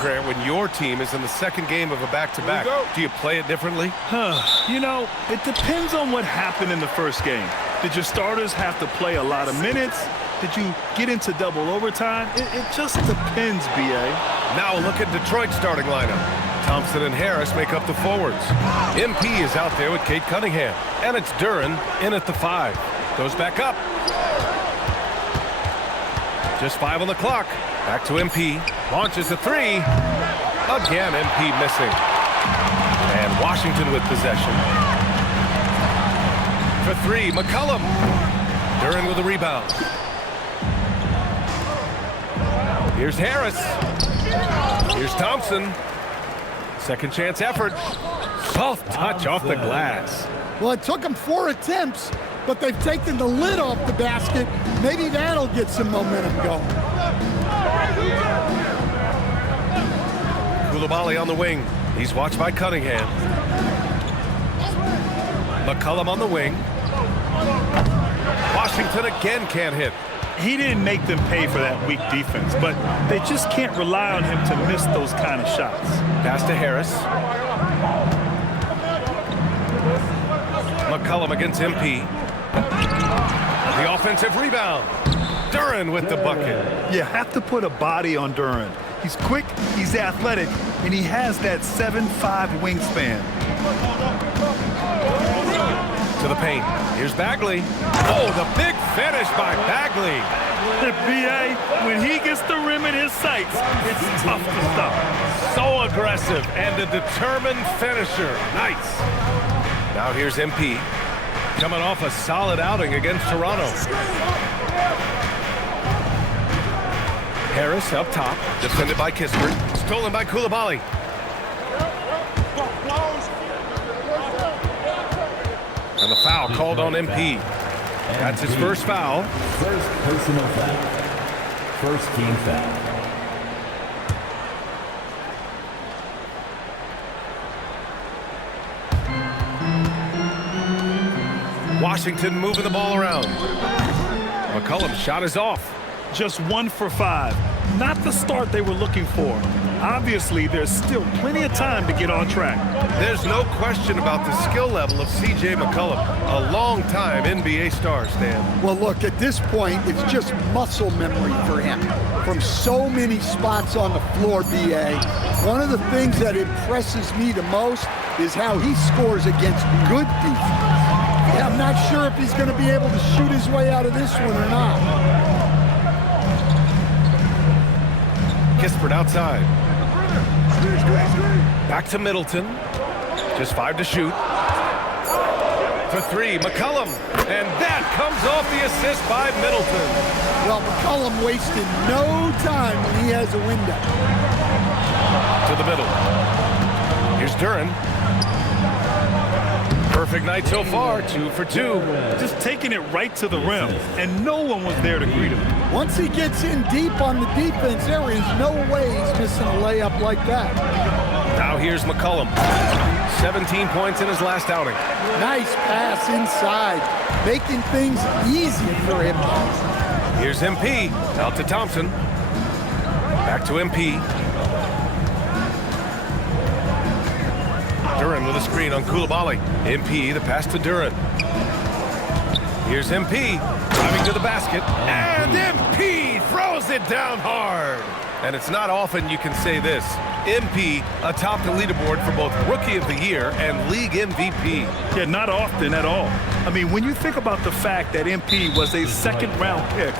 Grant, when your team is in the second game of a back-to-back, do you play it differently? You know, it depends on what happened in the first game. Did your starters have to play a lot of minutes? Did you get into double overtime? It just depends, B.A. Now look at Detroit's starting lineup. Thompson and Harris make up the forwards. MP is out there with Kate Cunningham. And it's Duren in at the 5. Goes back up. Just 5 on the clock. Back to MP. Launches a 3. Again, MP missing. And Washington with possession. For 3, McCollum. Duren with a rebound. Here's Harris. Here's Thompson. Second chance effort. Soft touch off the glass. Well, it took them 4 attempts, but they've taken the lid off the basket. Maybe that'll get some momentum going. Coulibaly on the wing. He's watched by Cunningham. McCollum on the wing. Washington again can't hit. He didn't make them pay for that weak defense, but they just can't rely on him to miss those kind of shots. Pass to Harris. McCollum against MP. The offensive rebound. Duren with the bucket. You have to put a body on Duren. He's quick, he's athletic, and he has that 7'5" wingspan. To the paint. Here's Bagley. Oh, the big finish by Bagley. B.A., when he gets the rim in his sights, it's tough to stop. So aggressive and a determined finisher. Nice. Now here's MP. Coming off a solid outing against Toronto. Harris up top. Defended by Kispert. Stolen by Coulibaly. And the foul called on MP. That's his first foul. First personal foul. First team foul. Washington moving the ball around. McCollum's shot is off. Just 1 for 5. Not the start they were looking for. Obviously, there's still plenty of time to get on track. There's no question about the skill level of C.J. McCollum, a long-time NBA star, Stan. Well, look, at this point, it's just muscle memory for him. From so many spots on the floor, B.A., one of the things that impresses me the most is how he scores against good defense. Yeah, I'm not sure if he's going to be able to shoot his way out of this one or not. Kispert outside. Back to Middleton. Just 5 to shoot. For 3, McCollum. And that comes off the assist by Middleton. Well, McCollum wasted no time when he has a window. To the middle. Here's Duren. Perfect night so far, 2 for 2. Just taking it right to the rim, and no one was there to greet him. Once he gets in deep on the defense, there is no way he's missing a layup like that. Now here's McCollum. 17 points in his last outing. Nice pass inside, making things easy for him. Here's MP. Out to Thompson. Back to MP. Duren with a screen on Coulibaly. MP, the pass to Duren. Here's MP, driving to the basket, and MP throws it down hard. And it's not often you can say this. MP atop the leaderboard for both Rookie of the Year and League MVP. Yeah, not often at all. I mean, when you think about the fact that MP was a second-round pick,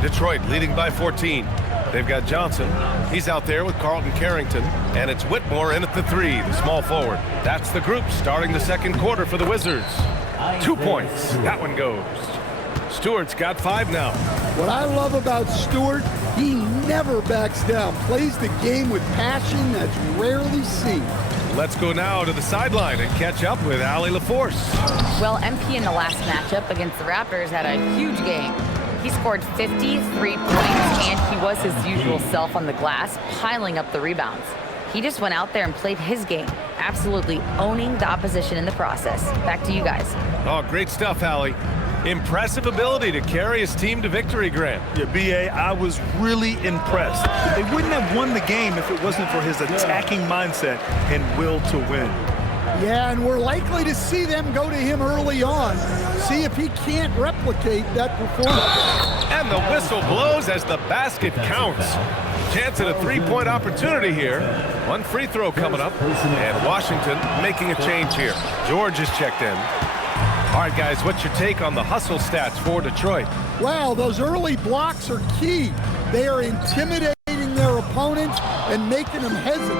Detroit leading by 14. They've got Johnson. He's out there with Carlton Carrington. And it's Whitmore in at the 3, the small forward. That's the group starting the second quarter for the Wizards. 2 points. That one goes. Stewart's got 5 now. What I love about Stewart, he never backs down. Plays the game with passion that's rarely seen. Let's go now to the sideline and catch up with Allie LaForce. Well, MP in the last matchup against the Raptors had a huge game. He scored 53 points, and he was his usual self on the glass, piling up the rebounds. He just went out there and played his game, absolutely owning the opposition in the process. Back to you guys. Oh, great stuff, Allie. Impressive ability to carry his team to victory, Grant. yeah, B.A., I was really impressed. They wouldn't have won the game if it wasn't for his attacking mindset and will to win. Yeah, and we're likely to see them go to him early on. See if he can't replicate that performance. And the whistle blows as the basket counts. Chance at a 3-point opportunity here. One free throw coming up. And Washington making a change here. George is checked in. All right, guys, what's your take on the hustle stats for Detroit? Wow, those early blocks are key. They are intimidating their opponents and making them hesitant.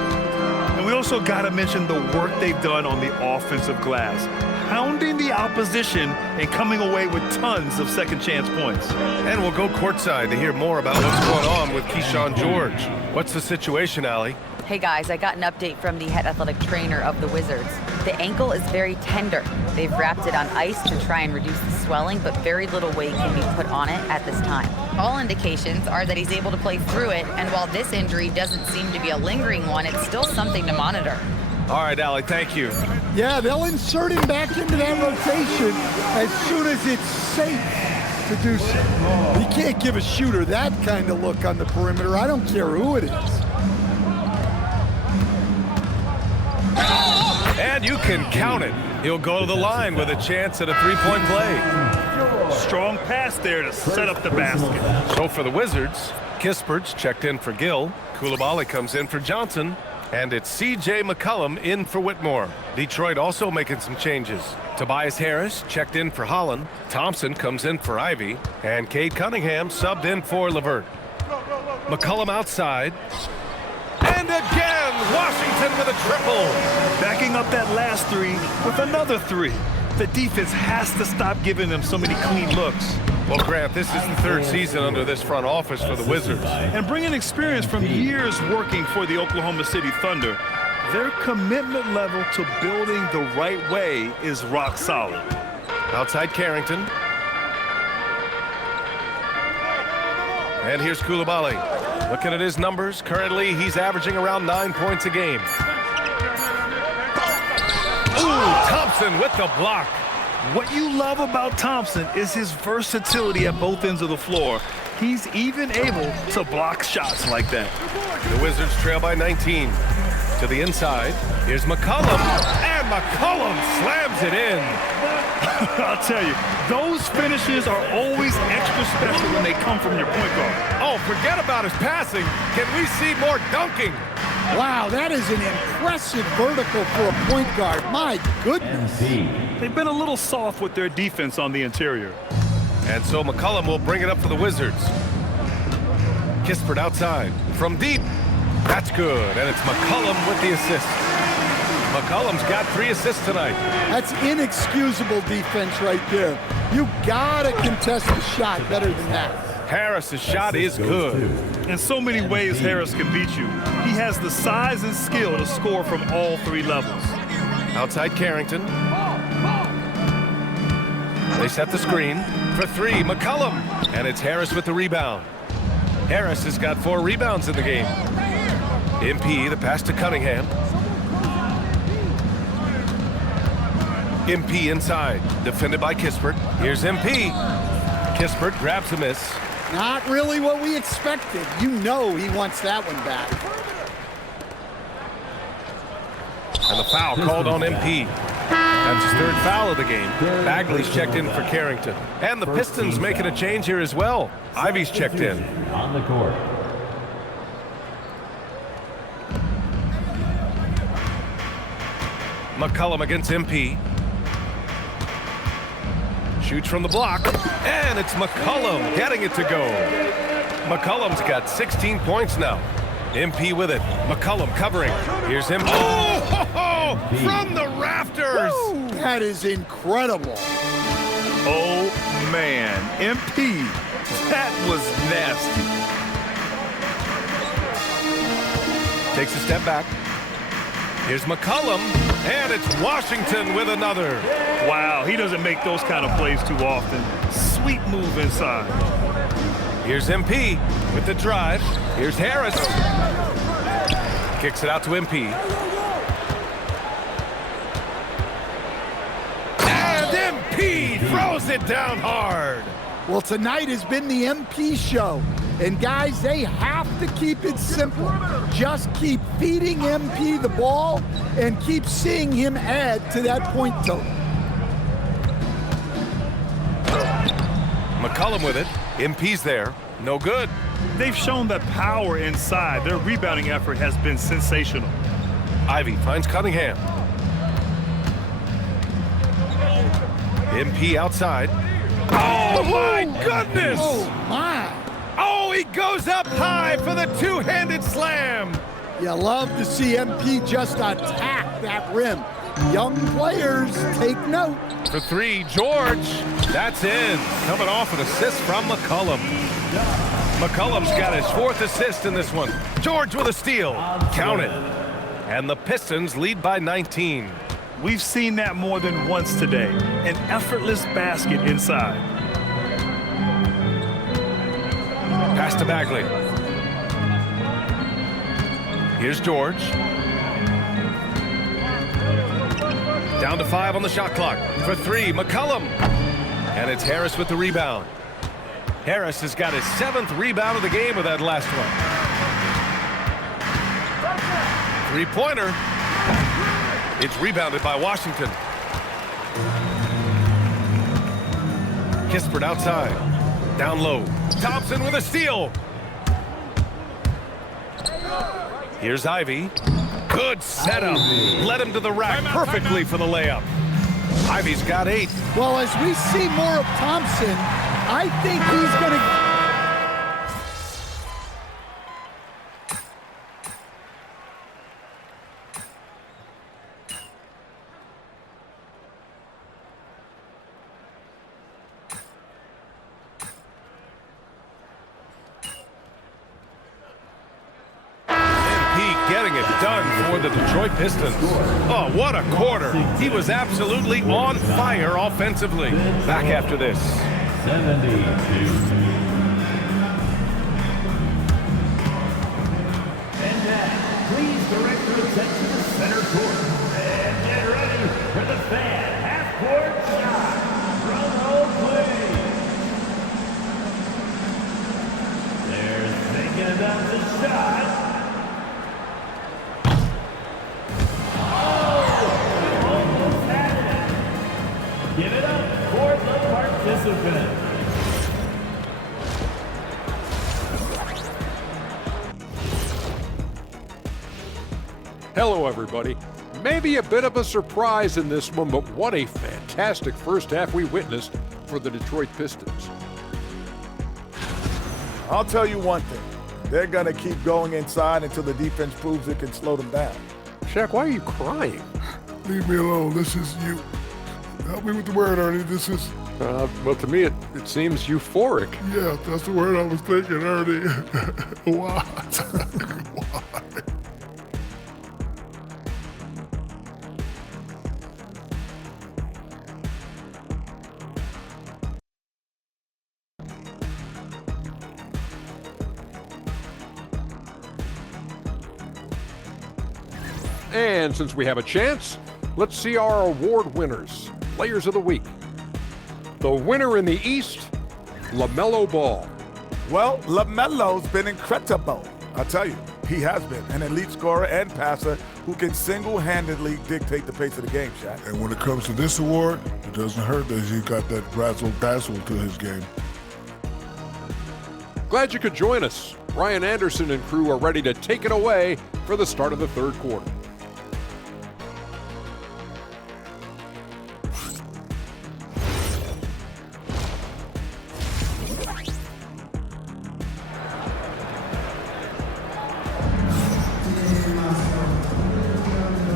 And we also got to mention the work they've done on the offensive glass, pounding the opposition and coming away with tons of second chance points. And we'll go courtside to hear more about what's going on with Keyshawn George. What's the situation, Allie? Hey guys, I got an update from the head athletic trainer of the Wizards. The ankle is very tender. They've wrapped it on ice to try and reduce the swelling, but very little weight can be put on it at this time. All indications are that he's able to play through it, and while this injury doesn't seem to be a lingering one, it's still something to monitor. All right, Allie, thank you. Yeah, they'll insert him back into that rotation as soon as it's safe to do so. You can't give a shooter that kind of look on the perimeter. I don't care who it is. And you can count it. He'll go to the line with a chance at a 3-point play. Strong pass there to set up the basket. So for the Wizards, Kispert's checked in for Gill. Coulibaly comes in for Johnson. And it's C.J. McCollum in for Whitmore. Detroit also making some changes. Tobias Harris checked in for Holland. Thompson comes in for Ivy. And Cade Cunningham subbed in for LeVert. McCollum outside. And again, Washington with a triple. Backing up that last 3 with another 3. The defense has to stop giving them so many clean looks. Well, Grant, this is the 3rd season under this front office for the Wizards. And bringing experience from years working for the Oklahoma City Thunder, their commitment level to building the right way is rock solid. Outside Carrington. And here's Coulibaly. Looking at his numbers, currently he's averaging around 9 points a game. Ooh, Thompson with the block. What you love about Thompson is his versatility at both ends of the floor. He's even able to block shots like that. The Wizards trail by 19. To the inside, here's McCollum, and McCollum slams it in. I'll tell you, those finishes are always extra special when they come from your point guard. Oh, forget about his passing. Can we see more dunking? Wow, that is an impressive vertical for a point guard. My goodness. They've been a little soft with their defense on the interior. And so McCollum will bring it up for the Wizards. Kispert outside. From deep. That's good. And it's McCollum with the assist. McCollum's got 3 assists tonight. That's inexcusable defense right there. You gotta contest the shot better than that. Harris's shot is good. In so many ways, Harris can beat you. He has the size and skill to score from all 3 levels. Outside Carrington. They set the screen for three. McCollum. And it's Harris with the rebound. Harris has got 4 rebounds in the game. MP, the pass to Cunningham. MP inside, defended by Kispert. Here's MP. Kispert grabs a miss. Not really what we expected. You know he wants that one back. And the foul called on MP. That's his 3rd foul of the game. Bagley's checked in for Carrington. And the Pistons making a change here as well. Ivy's checked in. On the court. McCollum against MP. Shoots from the block, and it's McCollum getting it to go. McCollum's got 16 points now. MP with it. McCollum covering. Here's him. Oh, from the rafters. Woo, that is incredible. Oh, man. MP, that was nasty. Takes a step back. Here's McCollum, and it's Washington with another. Wow, he doesn't make those kind of plays too often. Sweet move inside. Here's MP with the drive. Here's Harris. Kicks it out to MP. And MP throws it down hard. Well, tonight has been the MP show. And guys, they have to keep it simple. Just keep feeding MP the ball and keep seeing him add to that point total. McCollum with it. MP's there. No good. They've shown that power inside. Their rebounding effort has been sensational. Ivy finds Cunningham. MP outside. Oh, my goodness! Oh, my. Oh, he goes up high for the two-handed slam. You love to see MP just attack that rim. Young players, take note. For 3, George. That's in. Coming off an assist from McCollum. McCollum's got his 4th assist in this one. George with a steal. Count it. And the Pistons lead by 19. We've seen that more than once today. An effortless basket inside. Pass to Bagley. Here's George. Down to 5 on the shot clock. For 3, McCollum. And it's Harris with the rebound. Harris has got his 7th rebound of the game with that last one. 3-pointer. It's rebounded by Washington. Kispert outside. Down low. Thompson with a steal. Here's Ivy. Good setup. Led him to the rack perfectly for the layup. Ivy's got 8. Well, as we see more of Thompson, I think he's going to... Getting it done for the Detroit Pistons. Oh, what a quarter. He was absolutely on fire offensively. Back after this. 72. And now, please direct your attention to center court. And get ready for the fan half-court shot. Drum roll, please. They're thinking about the shot. Give it up for the participant. Hello, everybody. Maybe a bit of a surprise in this one, but what a fantastic first half we witnessed for the Detroit Pistons. I'll tell you one thing. They're going to keep going inside until the defense proves it can slow them down. Shaq, why are you crying? Leave me alone. This is you. Help me with the word, Ernie. This is... Well, to me, it seems euphoric. Yeah, that's the word I was thinking, Ernie. Why? Why? And since we have a chance, let's see our award winners. Players of the Week. The winner in the East, LaMelo Ball. Well, LaMelo's been incredible. I tell you, he has been an elite scorer and passer who can single-handedly dictate the pace of the game, Shaq. And when it comes to this award, it doesn't hurt that he's got that razzle-dazzle to his game. Glad you could join us. Brian Anderson and crew are ready to take it away for the start of the third quarter.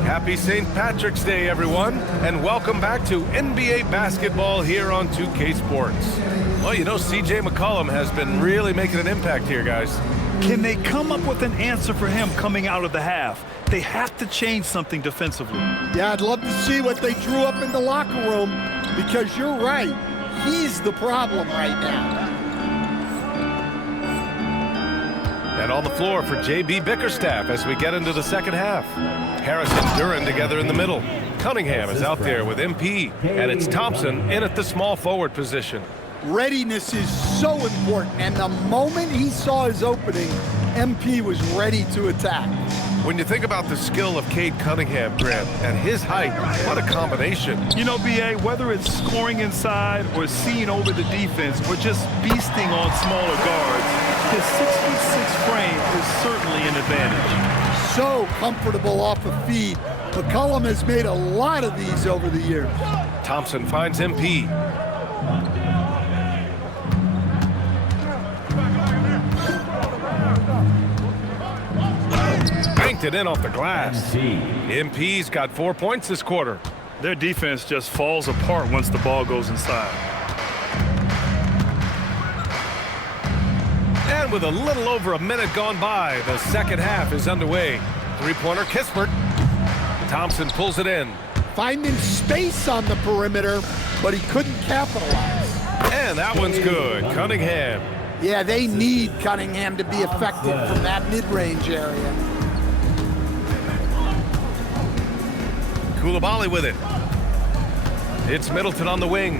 Happy St. Patrick's Day, everyone, and welcome back to NBA basketball here on 2K Sports. Well, you know, CJ McCollum has been really making an impact here, guys. Can they come up with an answer for him coming out of the half? They have to change something defensively. Yeah, I'd love to see what they drew up in the locker room, because you're right. He's the problem right now. And on the floor for JB Bickerstaff as we get into the second half. Harris and Duran together in the middle. Cunningham is out there with MP, and it's Thompson in at the small forward position. Readiness is so important, and the moment he saw his opening, MP was ready to attack. When you think about the skill of Cade Cunningham, Grant, and his height, what a combination. You know, B.A., whether it's scoring inside or seeing over the defense or just beasting on smaller guards, his 6'6" frame is certainly an advantage. So comfortable off a feed. McCollum has made a lot of these over the years. Thompson finds MP. Banked it in off the glass. MP's got 4 points this quarter. Their defense just falls apart once the ball goes inside. And with a little over a minute gone by, the second half is underway. Three-pointer Kispert. Thompson pulls it in. Finding space on the perimeter, but he couldn't capitalize. And that one's good. Cunningham. Yeah, they need Cunningham to be effective from that mid-range area. Coulibaly with it. It's Middleton on the wing.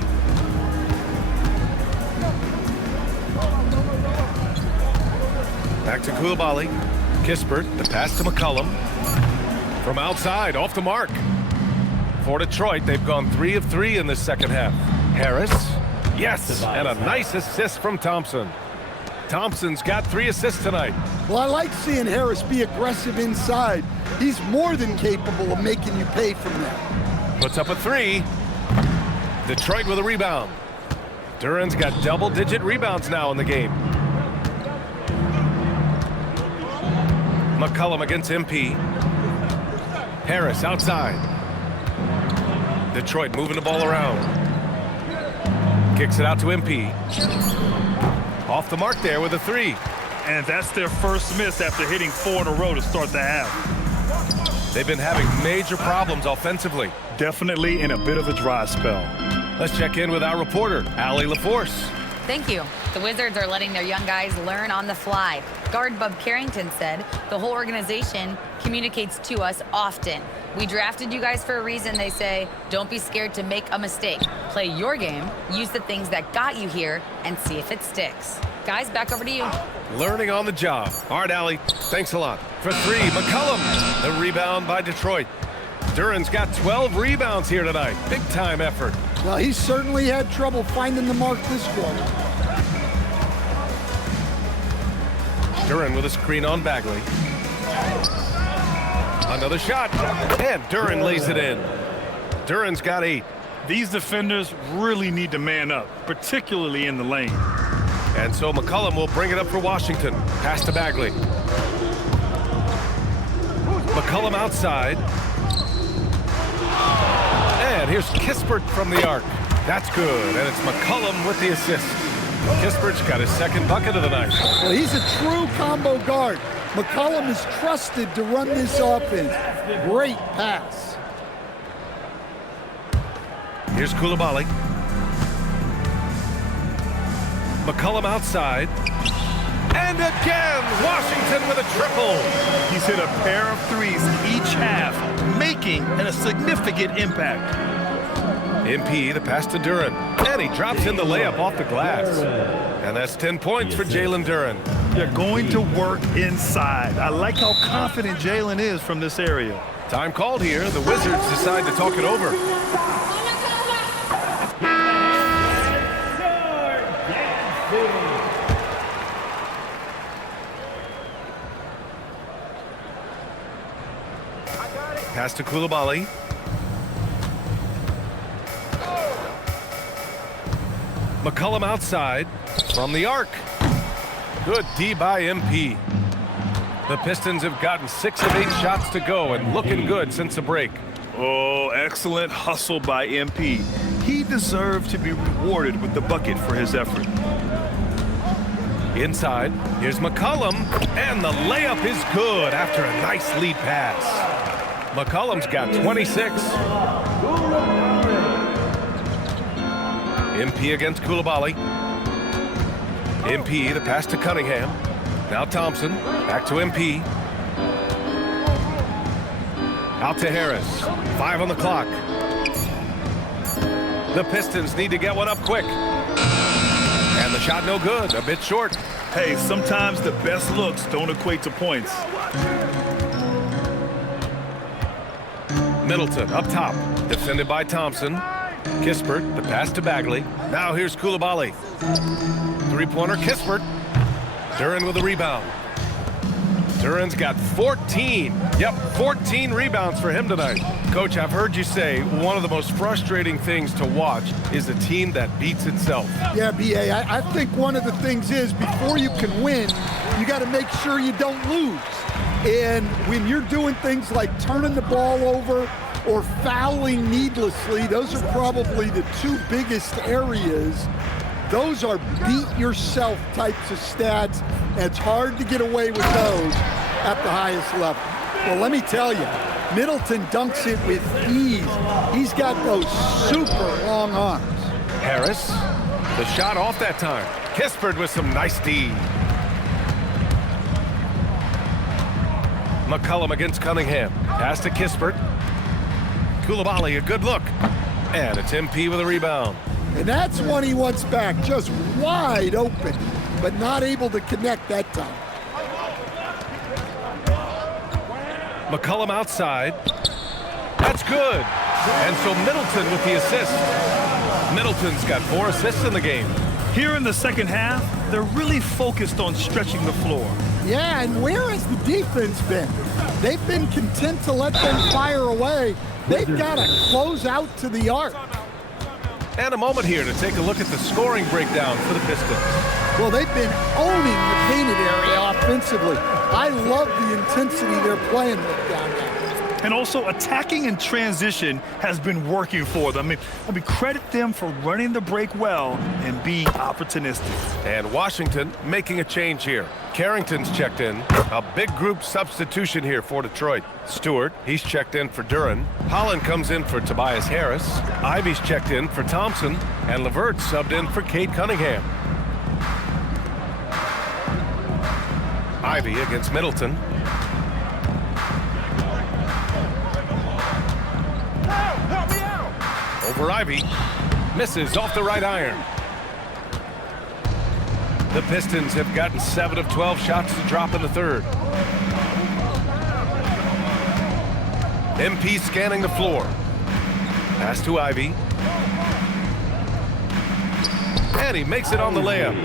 Back to Coulibaly. Kispert, the pass to McCollum. From outside, off the mark. For Detroit, they've gone 3 of 3 in this second half. Harris, yes, and a nice assist from Thompson. Thompson's got 3 assists tonight. Well, I like seeing Harris be aggressive inside. He's more than capable of making you pay from that. Puts up a 3. Detroit with a rebound. Duran's got double-digit rebounds now in the game. McCollum against MP. Harris outside. Detroit moving the ball around. Kicks it out to MP. Off the mark there with a 3. And that's their first miss after hitting 4 in a row to start the half. They've been having major problems offensively. Definitely in a bit of a dry spell. Let's check in with our reporter, Allie LaForce. Thank you. The Wizards are letting their young guys learn on the fly. Guard Bub Carrington said, the whole organization communicates to us often. We drafted you guys for a reason, they say. Don't be scared to make a mistake. Play your game, use the things that got you here, and see if it sticks. Guys, back over to you. Learning on the job. All right, Allie, thanks a lot. For 3, McCollum. The rebound by Detroit. Duran's got 12 rebounds here tonight. Big time effort. Well, he certainly had trouble finding the mark this quarter. Duran with a screen on Bagley. Another shot, and Duran lays it in. Duran's got 8. These defenders really need to man up, particularly in the lane. And so McCollum will bring it up for Washington. Pass to Bagley. McCollum outside. And here's Kispert from the arc. That's good, and it's McCollum with the assist. Kispert's got his second bucket of the night. Well, he's a true combo guard. McCollum is trusted to run this offense. Great pass. Here's Coulibaly. McCollum outside. And again, Washington with a triple. He's hit a pair of threes each half, making a significant impact. MP, the pass to Duren. And he drops in the layup off the glass. And that's 10 points for Jalen Duren. They're going to work inside. I like how confident Jalen is from this area. Time called here. The Wizards decide to talk it over. Pass to Coulibaly. McCollum outside from the arc. Good D by MP. The Pistons have gotten 6 of 8 shots to go and looking good since the break. Oh, excellent hustle by MP. He deserved to be rewarded with the bucket for his effort. Inside, here's McCollum, and the layup is good after a nice lead pass. McCollum's got 26. MP against Coulibaly. MP, the pass to Cunningham. Now Thompson, back to MP. Out to Harris. 5 on the clock. The Pistons need to get one up quick. And the shot no good, a bit short. Hey, sometimes the best looks don't equate to points. Middleton up top, defended by Thompson. Kispert, the pass to Bagley. Now here's Coulibaly. Three-pointer, Kispert. Duren with a rebound. Duren's got 14. Yep, 14 rebounds for him tonight. Coach, I've heard you say one of the most frustrating things to watch is a team that beats itself. Yeah, B.A., I think one of the things is before you can win, you got to make sure you don't lose. And when you're doing things like turning the ball over or fouling needlessly, those are probably the 2 biggest areas. Those are beat-yourself types of stats, and it's hard to get away with those at the highest level. Well, let me tell you, Middleton dunks it with ease. He's got those super long arms. Harris, the shot off that time. Kispert with some nice D. McCollum against Cunningham. Pass to Kispert. Coulibaly, a good look. And it's MP with a rebound. And that's one he wants back, just wide open, but not able to connect that time. McCollum outside. That's good. And so Middleton with the assist. Middleton's got 4 assists in the game. Here in the second half, they're really focused on stretching the floor. Yeah, and where has the defense been? They've been content to let them fire away. They've got to close out to the arc. And a moment here to take a look at the scoring breakdown for the Pistons. Well, they've been owning the painted area offensively. I love the intensity they're playing with down there. And also attacking in transition has been working for them. I mean, credit them for running the break well and being opportunistic. And Washington making a change here. Carrington's checked in. A big group substitution here for Detroit. Stewart, he's checked in for Duren. Holland comes in for Tobias Harris. Ivy's checked in for Thompson. And LeVert subbed in for Cade Cunningham. Ivy against Middleton. Over Ivy. Misses off the right iron. The Pistons have gotten 7 of 12 shots to drop in the third. MP scanning the floor. Pass to Ivy. And he makes it on the layup.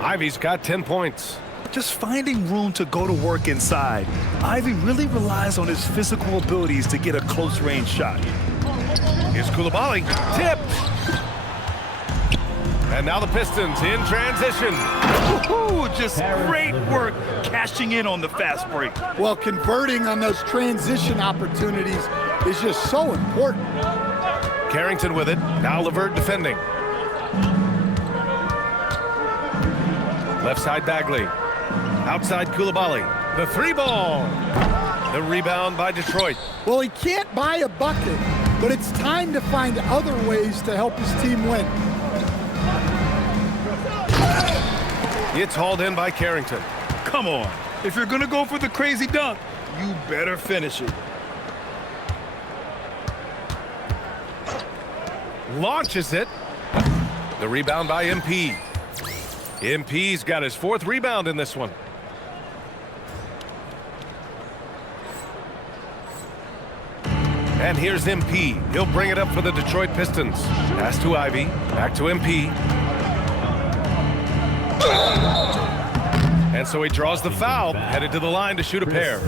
Ivy's got 10 points. Just finding room to go to work inside. Ivy really relies on his physical abilities to get a close-range shot. Here's Coulibaly. Tipped. And now the Pistons in transition. Ooh, just great work cashing in on the fast break. Well, converting on those transition opportunities is just so important. Carrington with it. Now LeVert defending. Left side Bagley. Outside Coulibaly. The 3-ball. The rebound by Detroit. Well, he can't buy a bucket, but it's time to find other ways to help his team win. It's hauled in by Carrington. Come on. If you're going to go for the crazy dunk, you better finish it. Launches it. The rebound by MP. MP's got his 4th rebound in this one. And here's MP. He'll bring it up for the Detroit Pistons. Pass to Ivy. Back to MP. And so he draws the foul. Headed to the line to shoot a pair.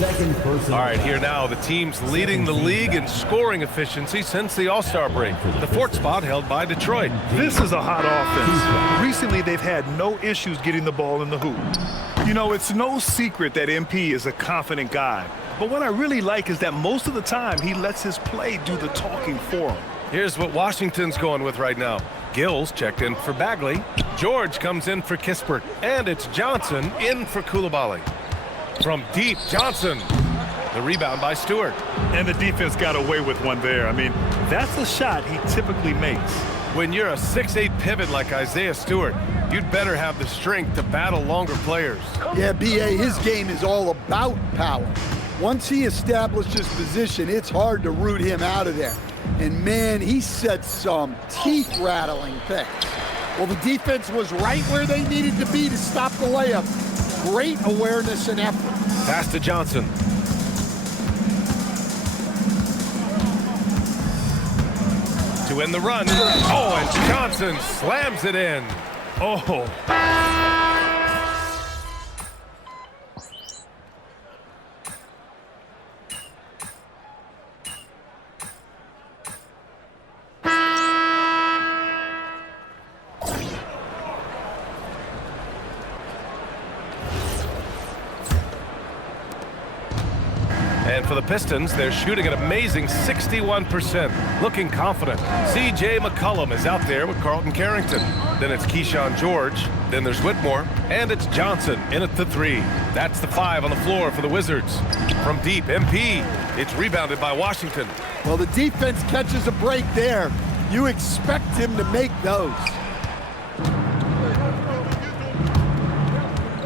All right, here now, the team's leading the league in scoring efficiency since the All-Star break. The 4th spot held by Detroit. This is a hot offense. Recently, they've had no issues getting the ball in the hoop. You know, it's no secret that MP is a confident guy. But what I really like is that most of the time, he lets his play do the talking for him. Here's what Washington's going with right now. Gill's checked in for Bagley. George comes in for Kispert. And it's Johnson in for Coulibaly. From deep, Johnson. The rebound by Stewart. And the defense got away with one there. I mean, that's a shot he typically makes. When you're a 6'8 pivot like Isaiah Stewart, you'd better have the strength to battle longer players. Yeah, B.A., his game is all about power. Once he establishes position, it's hard to root him out of there. And, man, he said some teeth-rattling things. Well, the defense was right where they needed to be to stop the layup. Great awareness and effort. Pass to Johnson. To end the run. Oh, and Johnson slams it in. Oh. And for the Pistons, they're shooting an amazing 61%, looking confident. C.J. McCollum is out there with Carlton Carrington. Then it's Keyshawn George. Then there's Whitmore. And it's Johnson in at the 3. That's the 5 on the floor for the Wizards. From deep, MP. It's rebounded by Washington. Well, the defense catches a break there. You expect him to make those.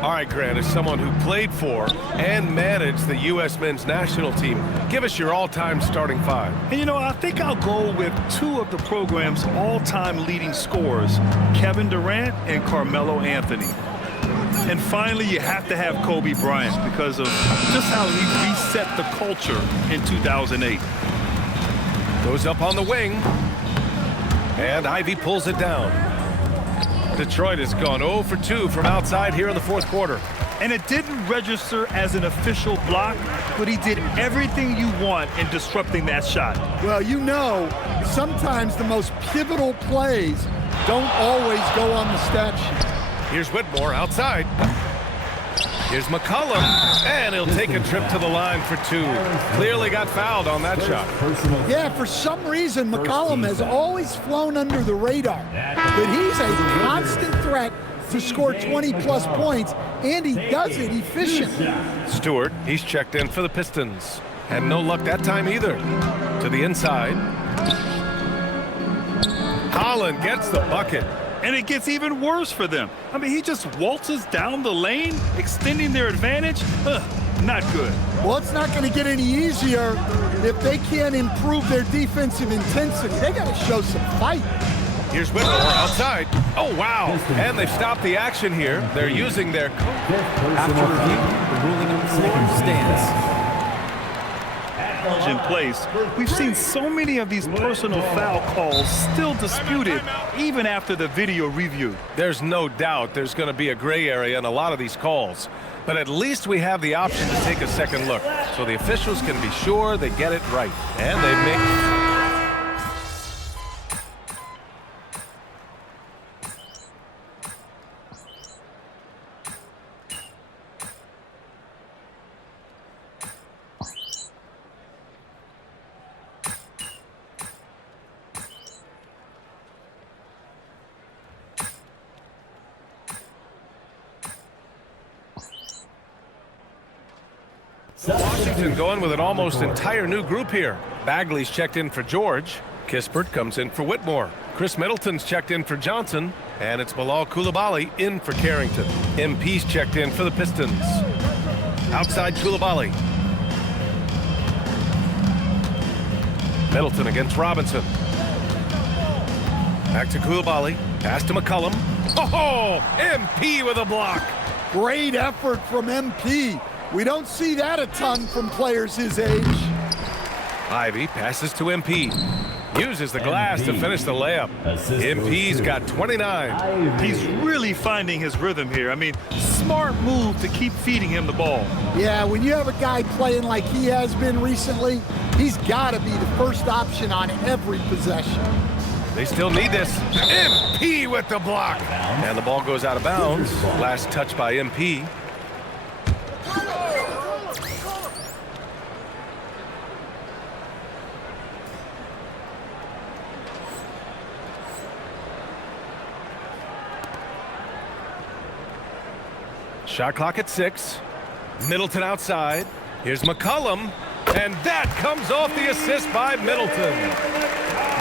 All right, Grant, as someone who played for and managed the U.S. men's national team, give us your all-time starting 5. And, you know, I think I'll go with 2 of the program's all-time leading scorers, Kevin Durant and Carmelo Anthony. And finally, you have to have Kobe Bryant because of just how he reset the culture in 2008. Goes up on the wing, and Ivy pulls it down. Detroit has gone 0 for 2 from outside here in the 4th quarter. And it didn't register as an official block, but he did everything you want in disrupting that shot. Well, you know, sometimes the most pivotal plays don't always go on the stat sheet. Here's Whitmore outside. Here's McCollum, and he'll take a trip to the line for 2. Clearly got fouled on that shot. Yeah, for some reason, McCollum has always flown under the radar. But he's a constant threat to score 20-plus points, and he does it efficiently. Stewart, he's checked in for the Pistons. Had no luck that time either. To the inside. Holland gets the bucket. And it gets even worse for them. I mean, he just waltzes down the lane, extending their advantage. Not good. Well, it's not going to get any easier if they can't improve their defensive intensity. They got to show some fight. Here's Whitmore outside. Oh, wow. And they've stopped the action here. They're using their... After review, the ruling on the floor stands. In place, we've seen so many of these personal foul calls still disputed even after the video review. There's no doubt there's going to be a gray area in a lot of these calls, but at least we have the option to take a second look so the officials can be sure they get it right. And they make... Washington going with an almost entire new group here. Bagley's checked in for George. Kispert comes in for Whitmore. Chris Middleton's checked in for Johnson. And it's Bilal Coulibaly in for Carrington. MP's checked in for the Pistons. Outside Coulibaly. Middleton against Robinson. Back to Coulibaly. Pass to McCollum. Oh, MP with a block. Great effort from MP. We don't see that a ton from players his age. Ivy passes to MP. Uses the glass to finish the layup. MP's got 29. He's really finding his rhythm here. I mean, smart move to keep feeding him the ball. Yeah, when you have a guy playing like he has been recently, he's got to be the first option on every possession. They still need this. MP with the block. And the ball goes out of bounds. Last touch by MP. Shot clock at 6. Middleton outside. Here's McCollum. And that comes off the assist by Middleton.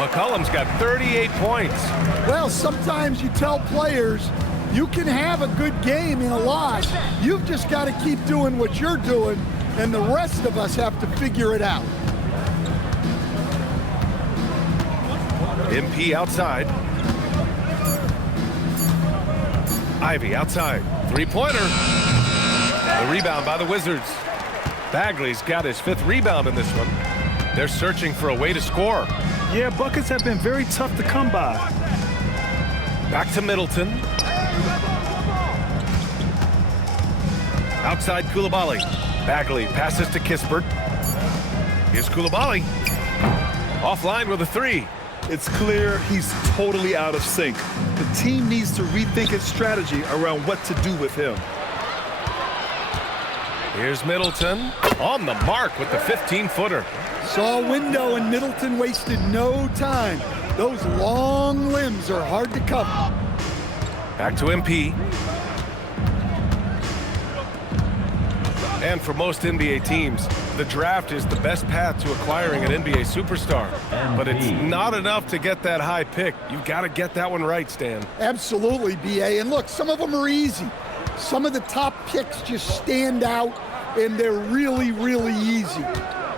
McCollum's got 38 points. Well, sometimes you tell players you can have a good game in a loss. You've just got to keep doing what you're doing, and the rest of us have to figure it out. MP outside. Ivy outside. Three-pointer. The rebound by the Wizards. Bagley's got his 5th rebound in this one. They're searching for a way to score. Yeah, buckets have been very tough to come by. Back to Middleton. Outside Coulibaly. Bagley passes to Kispert. Here's Coulibaly. Offline with a 3. It's clear he's totally out of sync. The team needs to rethink its strategy around what to do with him. Here's Middleton on the mark with the 15-footer. Saw a window and Middleton wasted no time. Those long limbs are hard to cover. Back to MP. And for most NBA teams, the draft is the best path to acquiring an NBA superstar. But it's not enough to get that high pick. You've got to get that one right, Stan. Absolutely, BA. And look, some of them are easy. Some of the top picks just stand out, and they're really, really easy.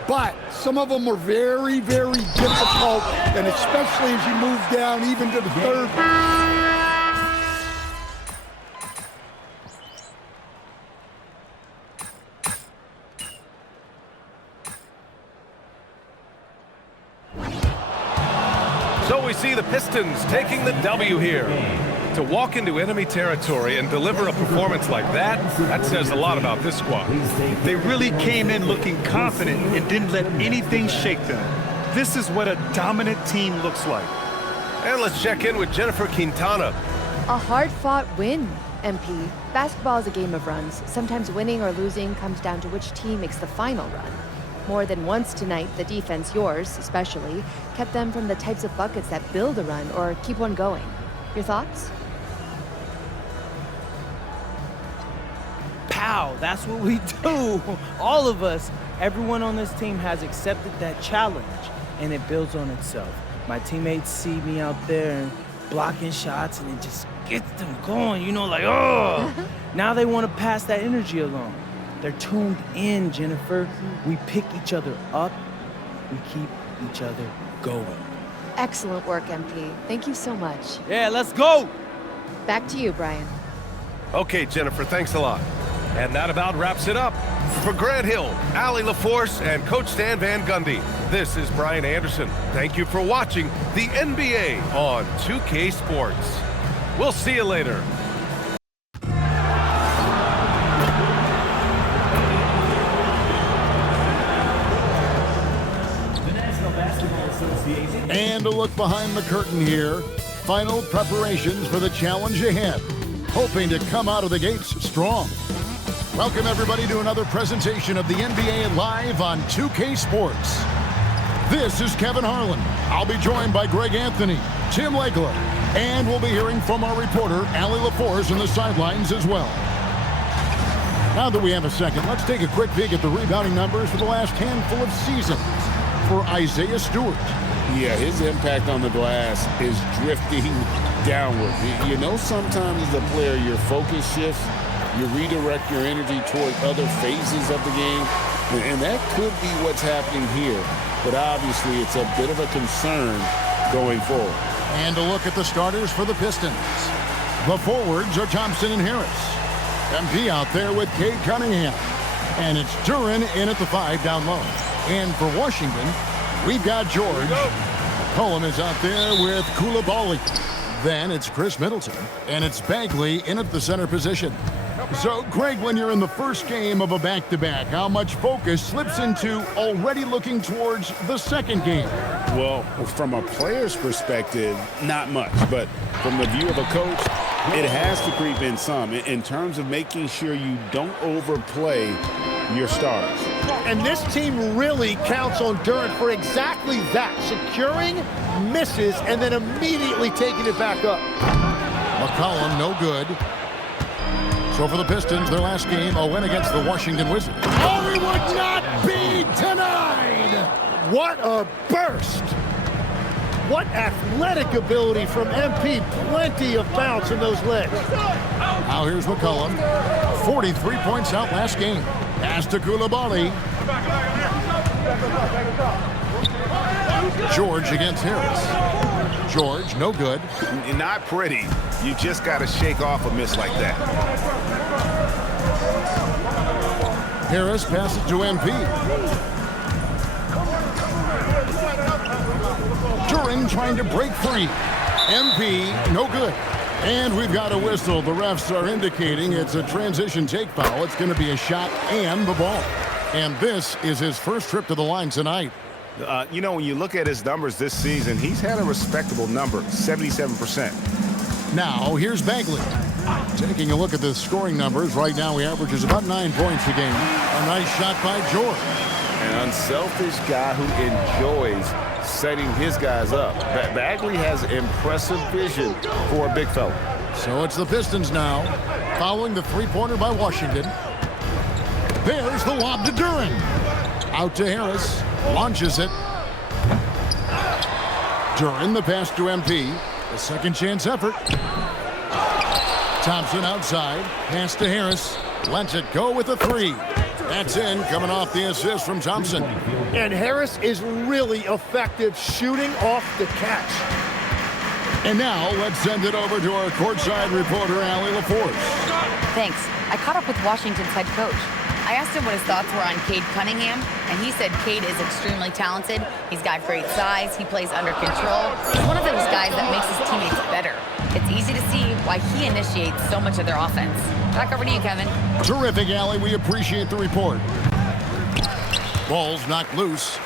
But some of them are very, very difficult, and especially as you move down even to the 3rd. So we see the Pistons taking the W here. To walk into enemy territory and deliver a performance like that, that says a lot about this squad. They really came in looking confident and didn't let anything shake them. This is what a dominant team looks like. And let's check in with Jennifer Quintana. A hard-fought win, MP. Basketball is a game of runs. Sometimes winning or losing comes down to which team makes the final run. More than once tonight, the defense, yours especially, kept them from the types of buckets that build a run or keep one going. Your thoughts? Pow, that's what we do. All of us, everyone on this team has accepted that challenge, and it builds on itself. My teammates see me out there and blocking shots, and it just gets them going, you know, like, oh! Now they want to pass that energy along. They're tuned in, Jennifer. We pick each other up. We keep each other going. Excellent work, MP. Thank you so much. Yeah, let's go! Back to you, Brian. Okay, Jennifer, thanks a lot. And that about wraps it up. For Grant Hill, Allie LaForce, and Coach Stan Van Gundy, this is Brian Anderson. Thank you for watching the NBA on 2K Sports. We'll see you later. And a look behind the curtain here. Final preparations for the challenge ahead. Hoping to come out of the gates strong. Welcome everybody to another presentation of the NBA live on 2K Sports. This is Kevin Harlan. I'll be joined by Greg Anthony, Tim Legler, and we'll be hearing from our reporter, Allie LaForce, in the sidelines as well. Now that we have a second, let's take a quick peek at the rebounding numbers for the last handful of seasons for Isaiah Stewart. Yeah, his impact on the glass is drifting downward. You know, sometimes as a player, your focus shifts. You redirect your energy toward other phases of the game. And that could be what's happening here. But obviously, it's a bit of a concern going forward. And a look at the starters for the Pistons. The forwards are Thompson and Harris. MP out there with Cade Cunningham. And it's Duren in at the 5 down low. And for Washington, we've got George. McCollum is out there with Coulibaly. Then it's Chris Middleton. And it's Bagley in at the center position. So, Greg, when you're in the first game of a back-to-back, how much focus slips into already looking towards the second game? Well, from a player's perspective, not much. But from the view of a coach, it has to creep in some in terms of making sure you don't overplay your stars. And this team really counts on Duren for exactly that. Securing misses and then immediately taking it back up. McCollum, no good. So for the Pistons, their last game, a win against the Washington Wizards. Oh, he would not be denied! What a burst! What athletic ability from MP. Plenty of bounce in those legs. Now here's McCollum. 43 points out last game. Pass to Coulibaly. George against Harris. George, no good. Not pretty. You just got to shake off a miss like that. Harris passes to MP. Duren trying to break free. MP, no good. And we've got a whistle. The refs are indicating it's a transition take foul. It's going to be a shot and the ball. And this is his first trip to the line tonight. You know, when you look at his numbers this season, he's had a respectable number, 77%. Now, here's Bagley. Taking a look at the scoring numbers, right now he averages about 9 points a game. A nice shot by George. An unselfish guy who enjoys setting his guys up. Bagley has impressive vision for a big fella. So it's the Pistons now, following the three-pointer by Washington. There's the lob to Duren. Out to Harris. Launches it. Duren, the pass to MP. A second chance effort. Thompson outside. Pass to Harris. Lets it go with a 3. That's in, coming off the assist from Thompson. And Harris is really effective shooting off the catch. And now let's send it over to our courtside reporter, Allie LaForce. Thanks. I caught up with Washington's head coach. I asked him what his thoughts were on Cade Cunningham, and he said Cade is extremely talented. He's got great size. He plays under control. He's one of those guys that makes his teammates better. It's easy to see why he initiates so much of their offense. Back over to you, Kevin. Terrific, Allie. We appreciate the report. Ball's knocked loose.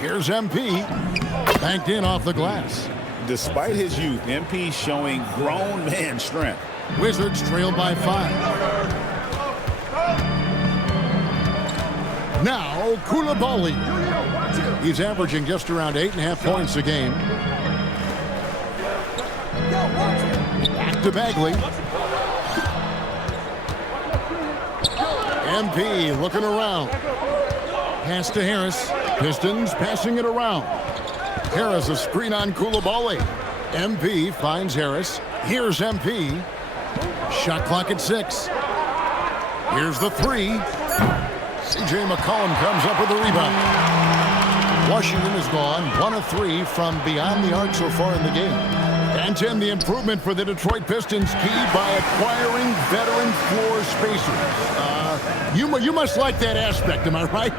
Here's MP. Banked in off the glass. Despite his youth, MP showing grown man strength. Wizards trailed by 5. Now, Coulibaly. He's averaging just around 8.5 points a game. Back to Bagley. MP looking around. Pass to Harris. Pistons passing it around. Harris a screen on Coulibaly. MP finds Harris. Here's MP. Shot clock at 6. Here's the 3. C.J. McCollum comes up with the rebound. Washington has gone 1 of 3 from beyond the arc so far in the game. And Tim, the improvement for the Detroit Pistons key by acquiring veteran floor spacers. You must like that aspect, am I right?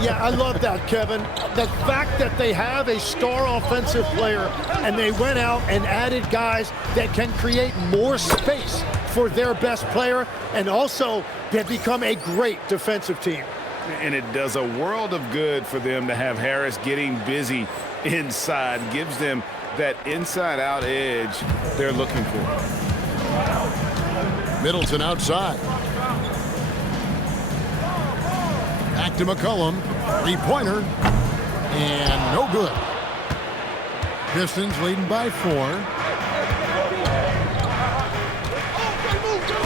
Yeah, I love that, Kevin. The fact that they have a star offensive player and they went out and added guys that can create more space for their best player, and also they become a great defensive team. And it does a world of good for them to have Harris getting busy inside. Gives them that inside-out edge they're looking for. Middleton outside. Back to McCollum. 3-pointer. And no good. Pistons leading by 4.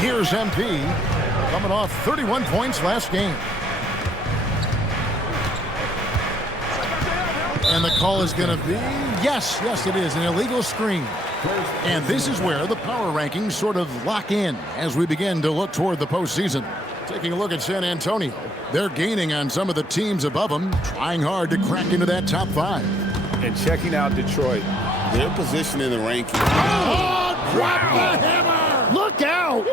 Here's MP. Coming off 31 points last game. And the call is going to be, yes, it is, an illegal screen. And this is where the power rankings sort of lock in as we begin to look toward the postseason. Taking a look at San Antonio, they're gaining on some of the teams above them, trying hard to crack into that top 5. And checking out Detroit, their position in the rankings. Oh, drop the hammer! Look out!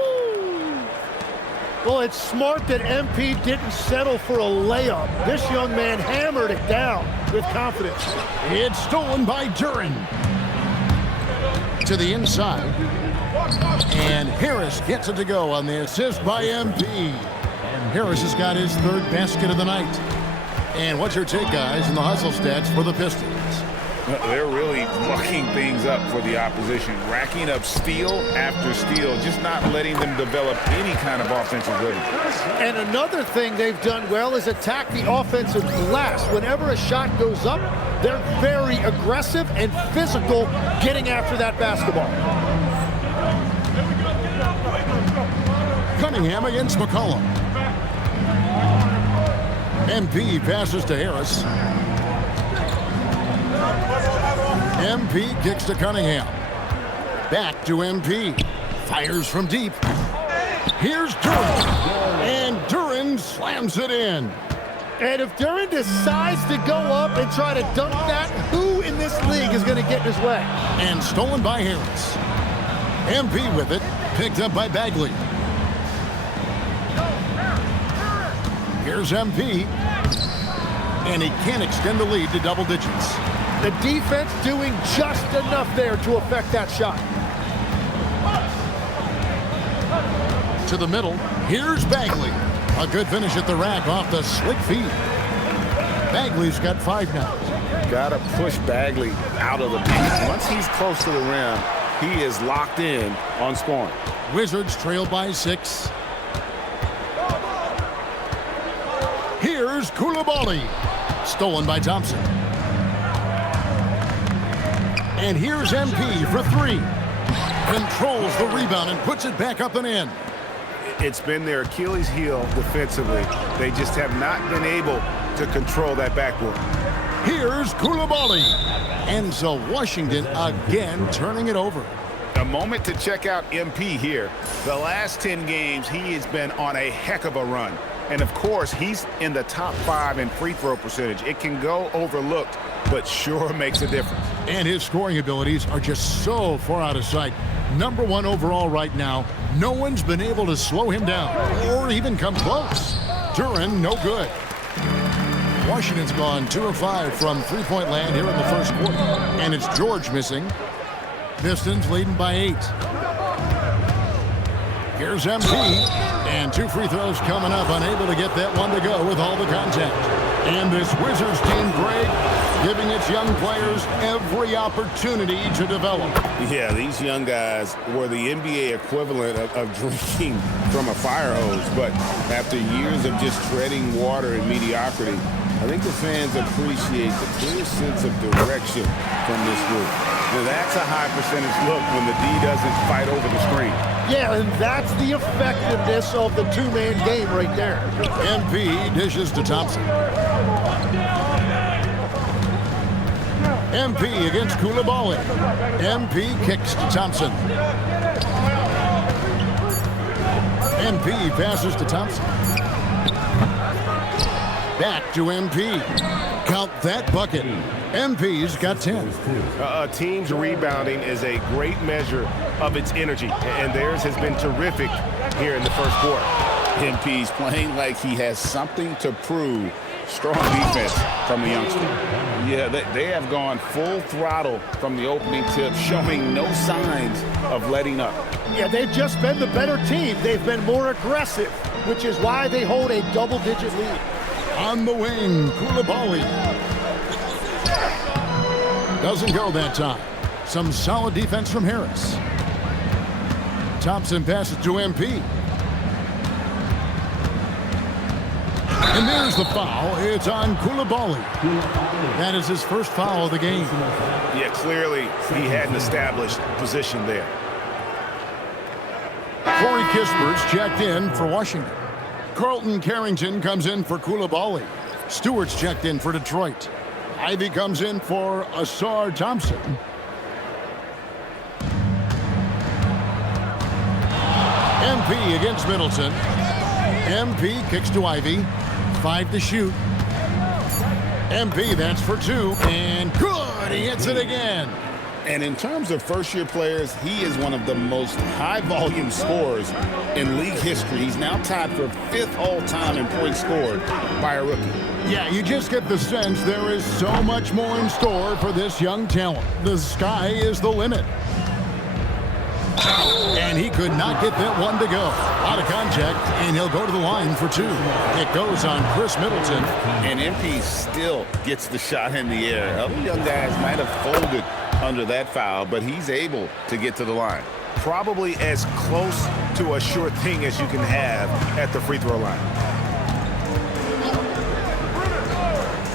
Well, it's smart that MP didn't settle for a layup. This young man hammered it down with confidence. It's stolen by Duran. To the inside. And Harris gets it to go on the assist by MP. And Harris has got his 3rd basket of the night. And what's your take, guys, in the hustle stats for the Pistons? They're really mucking things up for the opposition, racking up steal after steal, just not letting them develop any kind of offensive rhythm. And another thing they've done well is attack the offensive glass. Whenever a shot goes up, they're very aggressive and physical getting after that basketball. Cunningham against McCollum. MP passes to Harris. MP kicks to Cunningham. Back to MP. Fires from deep. Here's Duran. And Duran slams it in. And if Duran decides to go up and try to dunk that, who in this league is going to get in his way? And stolen by Harris. MP with it. Picked up by Bagley. Here's MP. And he can't extend the lead to double digits. The defense doing just enough there to affect that shot. To the middle. Here's Bagley. A good finish at the rack off the slick feed. Bagley's got 5 now. Got to push Bagley out of the paint. Once he's close to the rim, he is locked in on scoring. Wizards trail by 6. Here's Koulibaly. Stolen by Thompson. And here's MP for 3. Controls the rebound and puts it back up and in. It's been their Achilles heel defensively. They just have not been able to control that backboard. Here's Koulibaly. And so Washington again turning it over. A moment to check out MP here. The last 10 games, he has been on a heck of a run. And of course, he's in the top 5 in free throw percentage. It can go overlooked, but sure makes a difference. And his scoring abilities are just so far out of sight. Number 1 overall right now. No one's been able to slow him down or even come close. Duran, no good. Washington's gone 2 of 5 from three-point land here in the first quarter. And it's George missing. Pistons leading by 8. Here's MP. And 2 free throws coming up. Unable to get that one to go with all the contact. And this Wizards team, Greg, giving its young players every opportunity to develop. Yeah, these young guys were the NBA equivalent of drinking from a fire hose. But after years of just treading water and mediocrity, I think the fans appreciate the clear sense of direction from this group. Now, that's a high percentage look when the D doesn't fight over the screen. Yeah, and that's the effectiveness of the 2-man game right there. MP dishes to Thompson. MP against Koulibaly. MP kicks to Thompson. MP passes to Thompson. Back to MP. Count that bucket. MP's got 10. A team's rebounding is a great measure of its energy, and theirs has been terrific here in the first quarter. MP's playing like he has something to prove. Strong defense from the youngster. Yeah, they have gone full throttle from the opening tip, showing no signs of letting up. Yeah, they've just been the better team. They've been more aggressive, which is why they hold a double-digit lead. On the wing, Koulibaly. Doesn't go that time. Some solid defense from Harris. Thompson passes to MP. And there's the foul. It's on Koulibaly. That is his first foul of the game. Yeah, clearly he hadn't established position there. Corey Kispert's checked in for Washington. Carlton Carrington comes in for Koulibaly. Stewart's checked in for Detroit. Ivy comes in for Asar Thompson. MP against Middleton. MP kicks to Ivy. 5 to shoot. MP, that's for 2. And good, he hits it again. And in terms of first-year players, he is one of the most high-volume scorers in league history. He's now tied for 5th all-time in points scored by a rookie. Yeah, you just get the sense there is so much more in store for this young talent. The sky is the limit. And he could not get that one to go. Out of contact, and he'll go to the line for 2. It goes on Chris Middleton. And MP still gets the shot in the air. Other young guys might have folded under that foul, but he's able to get to the line. Probably as close to a sure thing as you can have at the free throw line.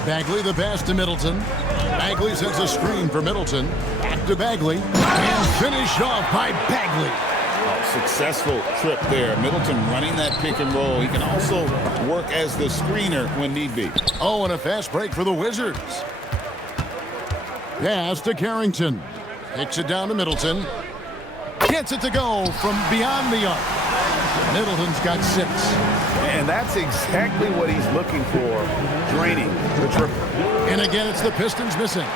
Bagley the pass to Middleton. Bagley sends a screen for Middleton. Back to Bagley. And finished off by Bagley. Successful trip there. Middleton running that pick and roll. He can also work as the screener when need be. Oh, and a fast break for the Wizards. Pass to Carrington. Kicks it down to Middleton. Gets it to go from beyond the arc. Middleton's got 6. And that's exactly what he's looking for, draining the triple. And again, it's the Pistons missing.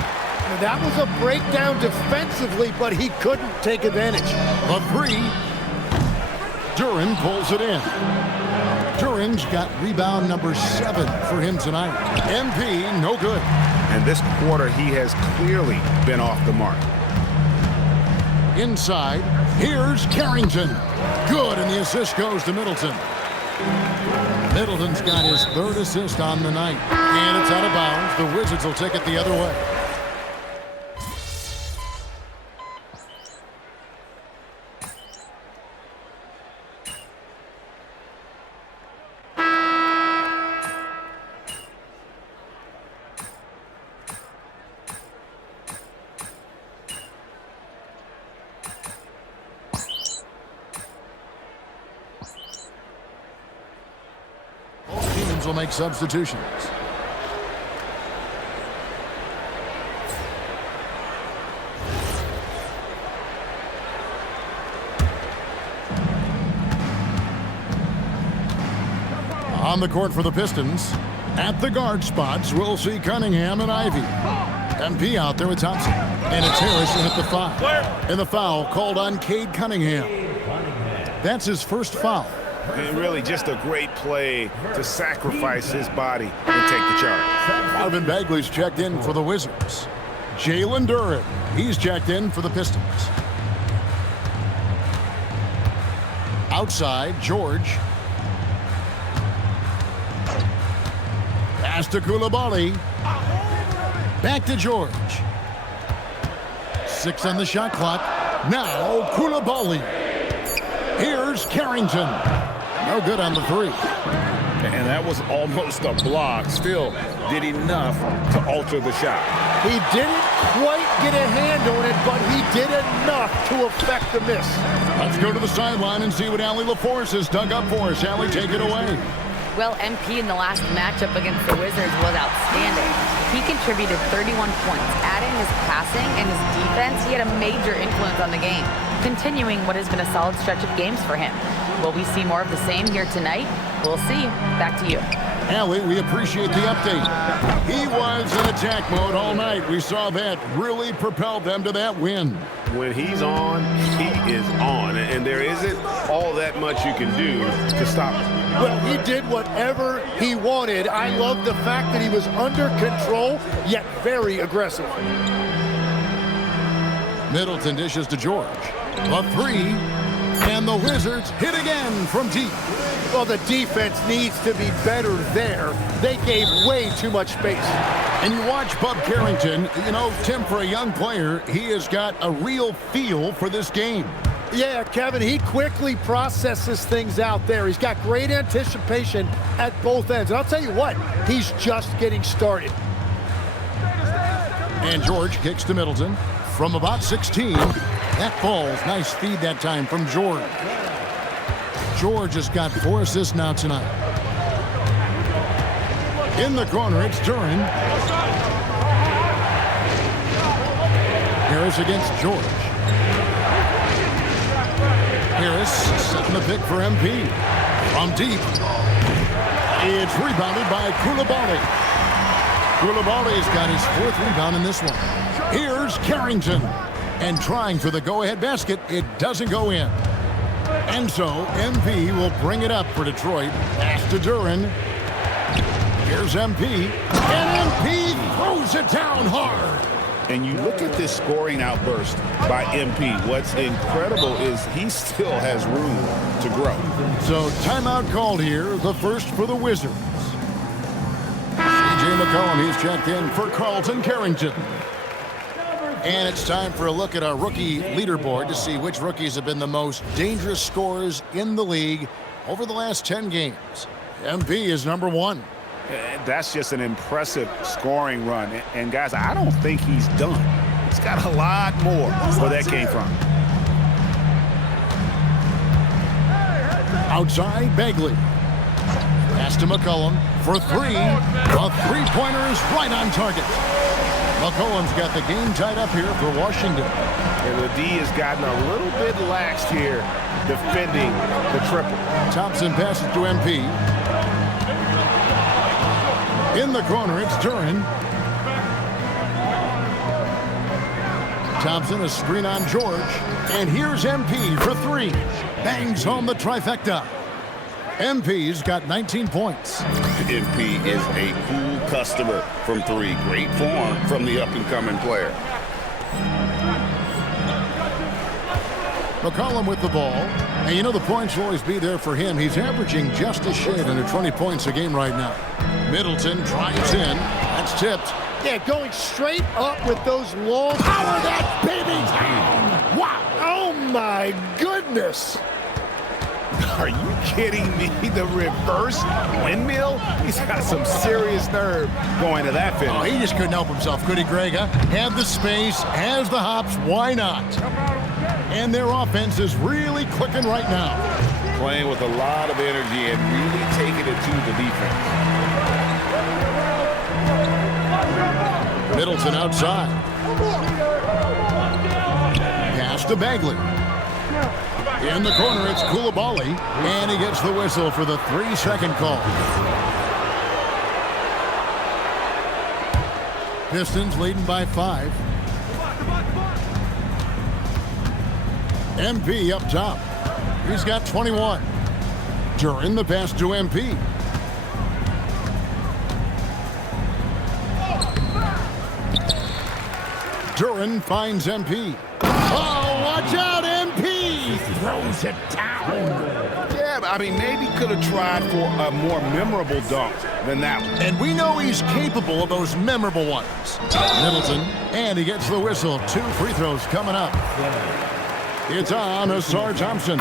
That was a breakdown defensively, but he couldn't take advantage. A 3. Duran pulls it in. Duran's got rebound number 7 for him tonight. MP, no good. And this quarter, he has clearly been off the mark. Inside, here's Carrington. Good, and the assist goes to Middleton. Middleton's got his 3rd assist on the night. And it's out of bounds. The Wizards will take it the other way. Will make substitutions. On the court for the Pistons, at the guard spots, we'll see Cunningham and Ivy. MP out there with Thompson. And it's Harrison at the foul. And the foul called on Cade Cunningham. That's his first foul. And really just a great play to sacrifice his body and take the charge. Marvin Bagley's checked in for the Wizards. Jalen Duran, he's checked in for the Pistons. Outside, George. Pass to Koulibaly. Back to George. 6 on the shot clock. Now Koulibaly. Here's Carrington. No good on the 3. And that was almost a block. Still did enough to alter the shot. He didn't quite get a hand on it, but he did enough to affect the miss. Let's go to the sideline and see what Allie LaForce has dug up for us. Allie, take it away. Well, MP in the last matchup against the Wizards was outstanding. He contributed 31 points. Adding his passing and his defense, he had a major influence on the game, continuing what has been a solid stretch of games for him. Will we see more of the same here tonight? We'll see. Back to you. Allie, we appreciate the update. He was in attack mode all night. We saw that really propelled them to that win. When he's on, he is on. And there isn't all that much you can do to stop him. Well, he did whatever he wanted. I love the fact that he was under control, yet very aggressive. Middleton dishes to George. A 3. And the Wizards hit again from deep. Well, the defense needs to be better there. They gave way too much space. And you watch Bub Carrington, you know, Tim, for a young player, he has got a real feel for this game. Yeah, Kevin, he quickly processes things out there. He's got great anticipation at both ends. And I'll tell you what, he's just getting started. And George kicks to Middleton from about 16. That falls. Nice feed that time from George. George has got 4 assists now tonight. In the corner, it's Duran. Harris against George. Harris setting the pick for MP. From deep. It's rebounded by Koulibaly. Koulibaly's got his 4th rebound in this one. Here's Carrington. And trying for the go-ahead basket, it doesn't go in. And so MP will bring it up for Detroit. Pass to Duren. Here's MP. And MP throws it down hard. And you look at this scoring outburst by MP. What's incredible is he still has room to grow. So timeout called here, the first for the Wizards. C.J. McCollum, he's checked in for Carlton Carrington. And it's time for a look at our rookie leaderboard to see which rookies have been the most dangerous scorers in the league over the last 10 games. MP is number 1. That's just an impressive scoring run. And guys, I don't think he's done. He's got a lot more where that came from. Outside, Bagley. Pass to McCollum for 3. A three-pointer is right on target. McCollum's got the game tied up here for Washington. And the D has gotten a little bit laxed here defending the triple. Thompson passes to MP. In the corner, it's Duren. Thompson, a screen on George. And here's MP for 3. Bangs home the trifecta. MP's got 19 points. MP is a cool customer from 3. Great form from the up-and-coming player. McCollum with the ball. And you know the points will always be there for him. He's averaging just a shade under 20 points a game right now. Middleton drives in. That's tipped. Yeah, going straight up with those long... Power that baby down! Wow! Oh, my goodness! Are you kidding me? The reverse windmill? He's got some serious nerve going to that finish. Oh, he just couldn't help himself, could he, Greg? Huh? Had the space, has the hops, why not? And their offense is really clicking right now. Playing with a lot of energy and really taking it to the defense. Middleton outside. Pass to Bagley. In the corner, it's Koulibaly, and he gets the whistle for the 3-second call. Pistons leading by 5. MP up top. He's got 21. Duren the pass to MP. Duren finds MP. Oh, watch out, MP! Throws it down. Yeah, but I mean, maybe could have tried for a more memorable dunk than that one. And we know he's capable of those memorable ones. Middleton, and he gets the whistle. 2 free throws coming up. It's on Asar Thompson.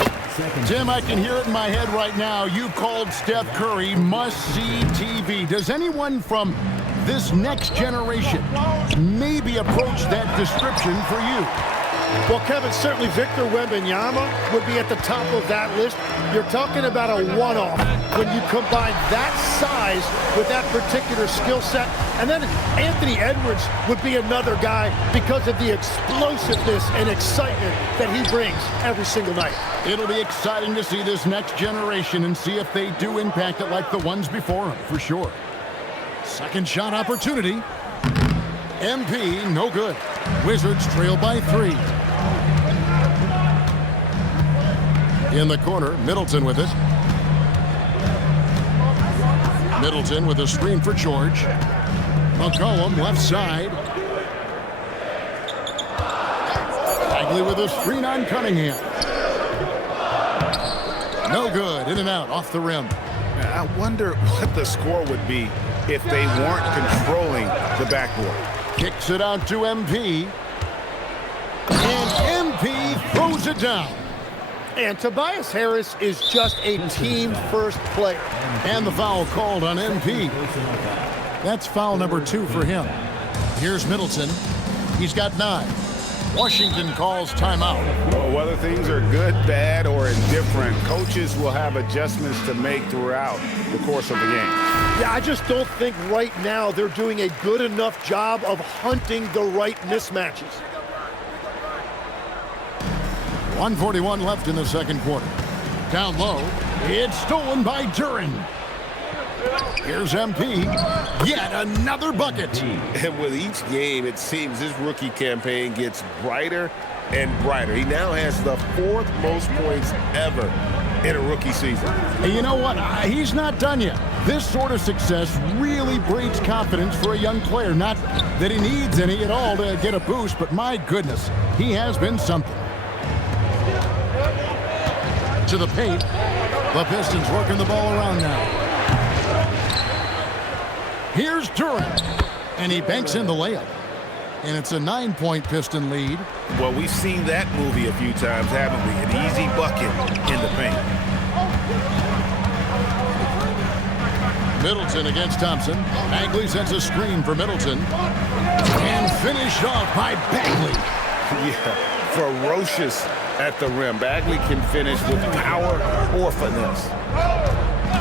Tim, I can hear it in my head right now. You called Steph Curry must-see TV. Does anyone from this next generation maybe approach that description for you? Well, Kevin, certainly Victor Wembanyama would be at the top of that list. You're talking about a one-off when you combine that size with that particular skill set. And then Anthony Edwards would be another guy because of the explosiveness and excitement that he brings every single night. It'll be exciting to see this next generation and see if they do impact it like the ones before them, for sure. Second shot opportunity. MP, no good. Wizards trail by 3. In the corner, Middleton with it. Middleton with a screen for George. McCollum left side. Bagley with a screen on Cunningham. No good. In and out, off the rim. I wonder what the score would be if they weren't controlling the backboard. Kicks it out to MP. And MP throws it down. And Tobias Harris is just a team-first player. And the foul called on MP. That's foul number 2 for him. Here's Middleton. He's got 9. Washington calls timeout. Well, whether things are good, bad, or indifferent, coaches will have adjustments to make throughout the course of the game. Yeah, I just don't think right now they're doing a good enough job of hunting the right mismatches. 1:41 left in the second quarter. Down low, it's stolen by Duren. Here's MP, yet another bucket. And with each game, it seems this rookie campaign gets brighter and brighter. He now has the 4th most points ever in a rookie season. And you know what? He's not done yet. This sort of success really breeds confidence for a young player. Not that he needs any at all to get a boost, but my goodness, he has been something. To the paint. The Pistons working the ball around now. Here's Duren, and he banks in the layup. And it's a 9-point Piston lead. Well, we've seen that movie a few times, haven't we? An easy bucket in the paint. Middleton against Thompson. Bagley sends a screen for Middleton. And finished off by Bagley. Yeah, ferocious at the rim. Bagley can finish with power or finesse.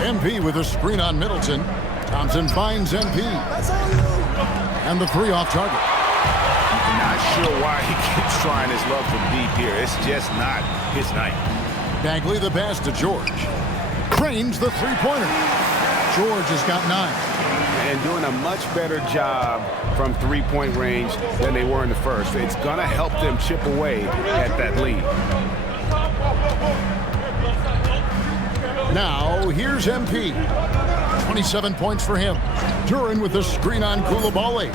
MP with a screen on Middleton. Thompson finds MP. And the 3 off target. Not sure why he keeps trying his luck from deep here. It's just not his night. Bagley the pass to George. Cranes the 3-pointer. George has got 9. And doing a much better job from 3-point range than they were in the first. It's going to help them chip away at that lead. Now, here's MP. 27 points for him. Duren with the screen on Coulibaly.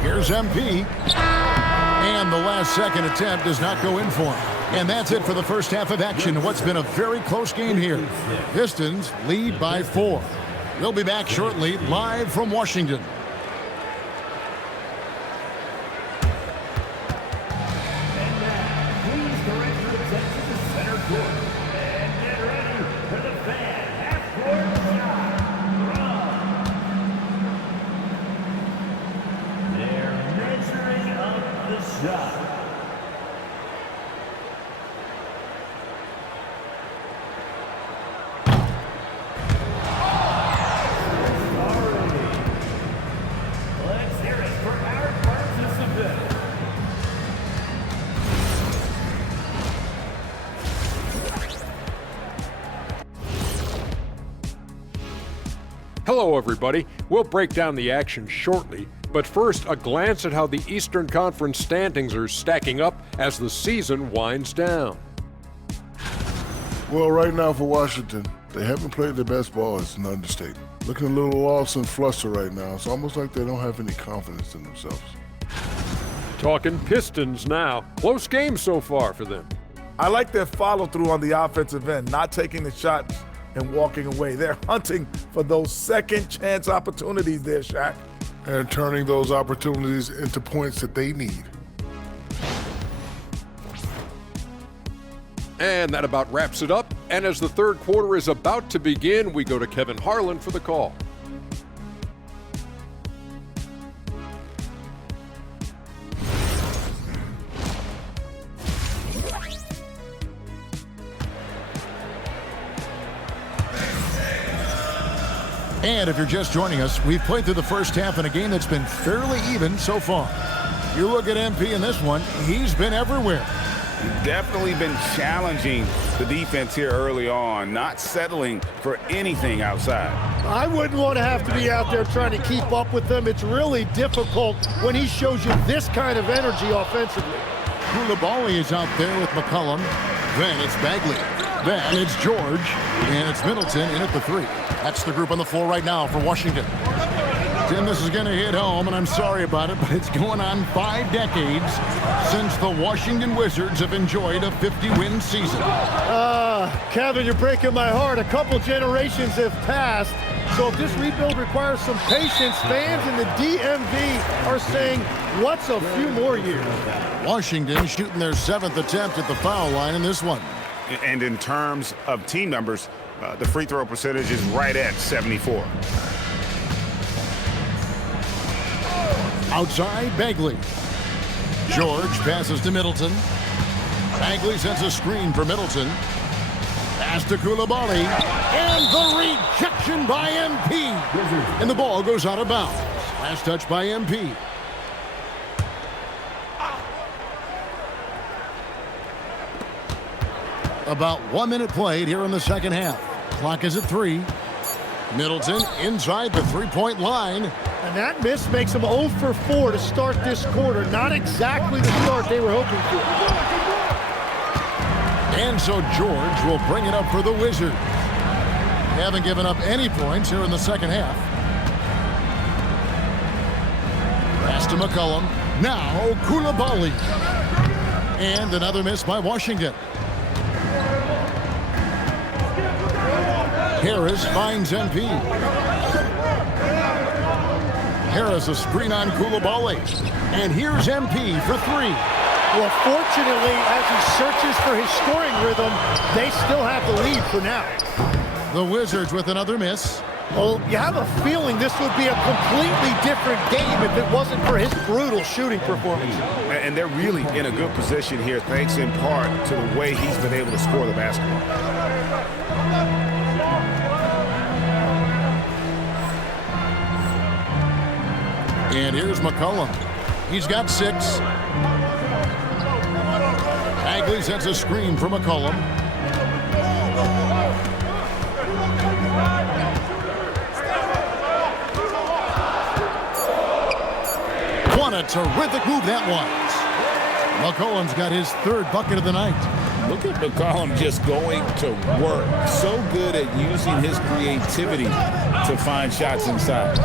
Here's MP. And the last second attempt does not go in for him. And that's it for the first half of action. What's been a very close game here. Pistons lead by 4. We'll be back shortly, live from Washington. Hello, everybody. We'll break down the action shortly, but first, a glance at how the Eastern Conference standings are stacking up as the season winds down. Well, right now for Washington, they haven't played their best ball. It's an understatement. Looking a little lost and flustered right now. It's almost like they don't have any confidence in themselves. Talking Pistons now. Close game so far for them. I like their follow-through on the offensive end, not taking the shots and walking away. They're hunting for those second chance opportunities there, Shaq. And turning those opportunities into points that they need. And that about wraps it up. And as the third quarter is about to begin, we go to Kevin Harlan for the call. And if you're just joining us, we've played through the first half in a game that's been fairly even so far. You look at MP in this one, he's been everywhere. Definitely been challenging the defense here early on, not settling for anything outside. I wouldn't want to have to be out there trying to keep up with them. It's really difficult when he shows you this kind of energy offensively. Coulibaly is out there with McCollum. Then it's Bagley. Then it's George. And it's Middleton in at the 3. That's the group on the floor right now for Washington. Tim, this is going to hit home, and I'm sorry about it, but it's going on 5 decades since the Washington Wizards have enjoyed a 50-win season. Kevin, you're breaking my heart. A couple generations have passed. So if this rebuild requires some patience, fans in the DMV are saying, what's a few more years? Washington shooting their 7th attempt at the foul line in this one. And in terms of team numbers, the free throw percentage is right at 74. Outside, Bagley. George passes to Middleton. Bagley sends a screen for Middleton. Pass to Coulibaly. And the rejection by MP. And the ball goes out of bounds. Last touch by MP. About 1 minute played here in the second half. Clock is at 3. Middleton inside the three-point line. And that miss makes them 0 for 4 to start this quarter. Not exactly the start they were hoping for. And so George will bring it up for the Wizards. They haven't given up any points here in the second half. Pass to McCollum. Now Koulibaly. And another miss by Washington. Harris finds MP. Harris a screen on Koulibaly. And here's MP for 3. Well, fortunately, as he searches for his scoring rhythm, they still have the lead for now. The Wizards with another miss. Well, you have a feeling this would be a completely different game if it wasn't for his brutal shooting performance. And they're really in a good position here, thanks in part to the way he's been able to score the basketball. And here's McCollum. He's got 6. Bagley sets a screen for McCollum. What a terrific move that was. McCollum's got his 3rd bucket of the night. Look at McCollum just going to work. So good at using his creativity to find shots inside.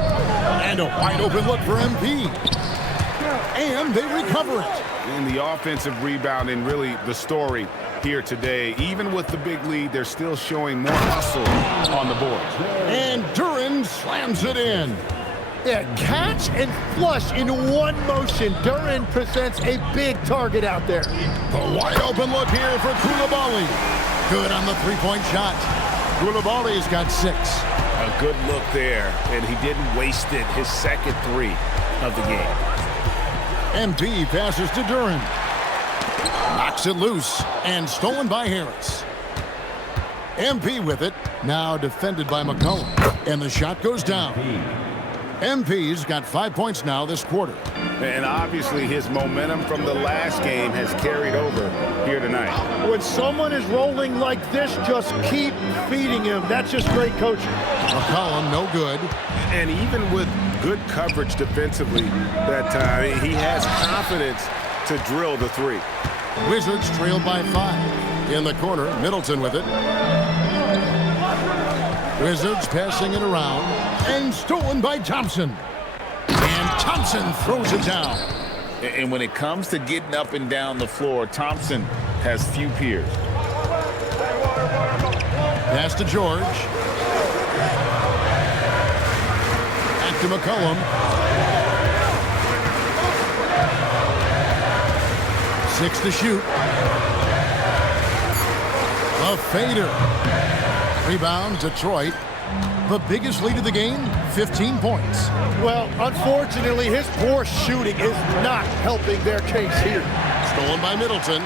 And a wide open look for MP. And they recover it. In the offensive rebound and really the story here today, even with the big lead, they're still showing more hustle on the board. And Duren slams it in. Yeah, catch and flush in one motion. Duren presents a big target out there. The wide open look here for Koulibaly. Good on the three-point shot. Koulibaly's got 6. A good look there, and he didn't waste it. His second 3 of the game. MP passes to Duren. Knocks it loose and stolen by Harris. MP with it. Now defended by McCollum. And the shot goes down. MP's got 5 points now this quarter. And obviously his momentum from the last game has carried over here tonight. When someone is rolling like this, just keep feeding him. That's just great coaching. McCollum, no good. And even with good coverage defensively that time, he has confidence to drill the 3. Wizards trail by 5. In the corner, Middleton with it. Wizards passing it around. And stolen by Thompson. And Thompson throws it down. And when it comes to getting up and down the floor, Thompson has few peers. Pass to George. Back to McCollum. 6 to shoot. A fader. Rebound, Detroit. The biggest lead of the game, 15 points. Well, unfortunately, his poor shooting is not helping their case here. Stolen by Middleton.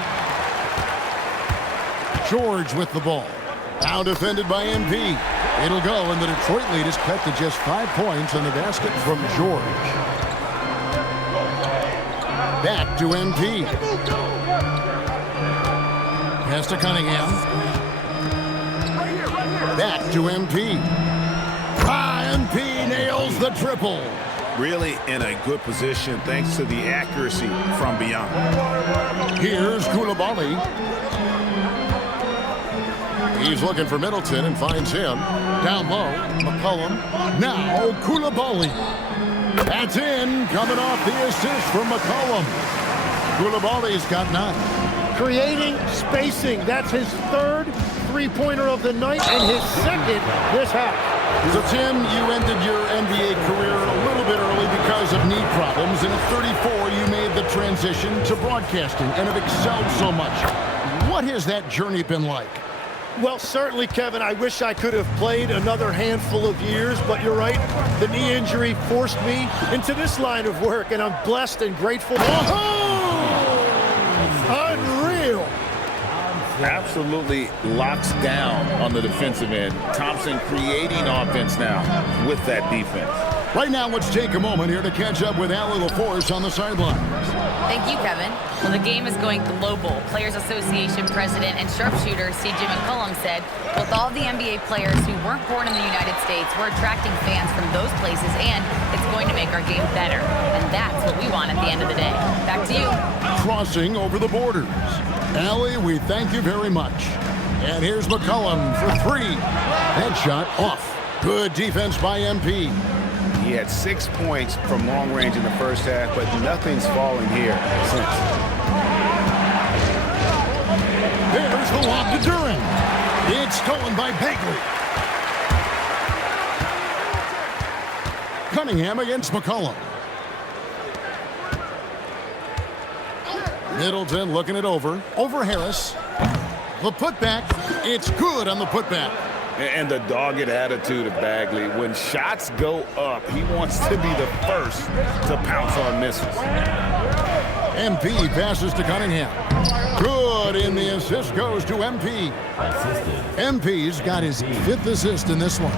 George with the ball. Now defended by MP. It'll go, and the Detroit lead is cut to just 5 points on the basket from George. Back to MP. Pass to Cunningham. Back to MP. MP nails the triple. Really in a good position thanks to the accuracy from beyond. Here's Koulibaly. He's looking for Middleton and finds him. Down low, McCollum. Now Koulibaly. That's in, coming off the assist from McCollum. Koulibaly's got 9. Creating spacing. That's his 3rd three-pointer of the night and his 2nd this half. So, Tim, you ended your NBA career a little bit early because of knee problems, and at 34, you made the transition to broadcasting and have excelled so much. What has that journey been like? Well, certainly, Kevin, I wish I could have played another handful of years, but you're right. The knee injury forced me into this line of work, and I'm blessed and grateful. Unreal. Absolutely locks down on the defensive end. Thompson creating offense now with that defense. Right now, let's take a moment here to catch up with Allie LaForce on the sideline. Thank you, Kevin. Well, the game is going global. Players Association President and sharpshooter C.J. McCollum said, with all the NBA players who weren't born in the United States, we're attracting fans from those places, and it's going to make our game better. And that's what we want at the end of the day. Back to you. Crossing over the borders. Allie, we thank you very much. And here's McCollum for three. Headshot off. Good defense by MP. He had 6 points from long range in the first half, but nothing's fallen here since. There's the lob to Duran. It's stolen by Bagley. Cunningham against McCollum. Middleton looking it over. Over Harris. The putback. It's good on the putback. And the dogged attitude of Bagley. When shots go up, he wants to be the first to pounce on misses. MP passes to Cunningham. Good, and the assist goes to MP. MP's got his 5th assist in this one.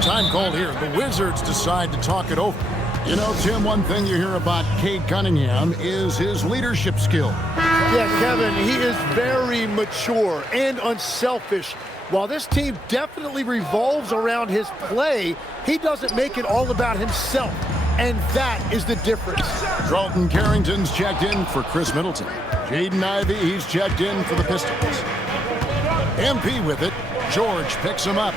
Time called here. The Wizards decide to talk it over. You know, Tim, one thing you hear about Cade Cunningham is his leadership skill. Yeah, Kevin, he is very mature and unselfish. While this team definitely revolves around his play, he doesn't make it all about himself. And that is the difference. Dalton Carrington's checked in for Chris Middleton. Jaden Ivey, he's checked in for the Pistons. MP with it. George picks him up.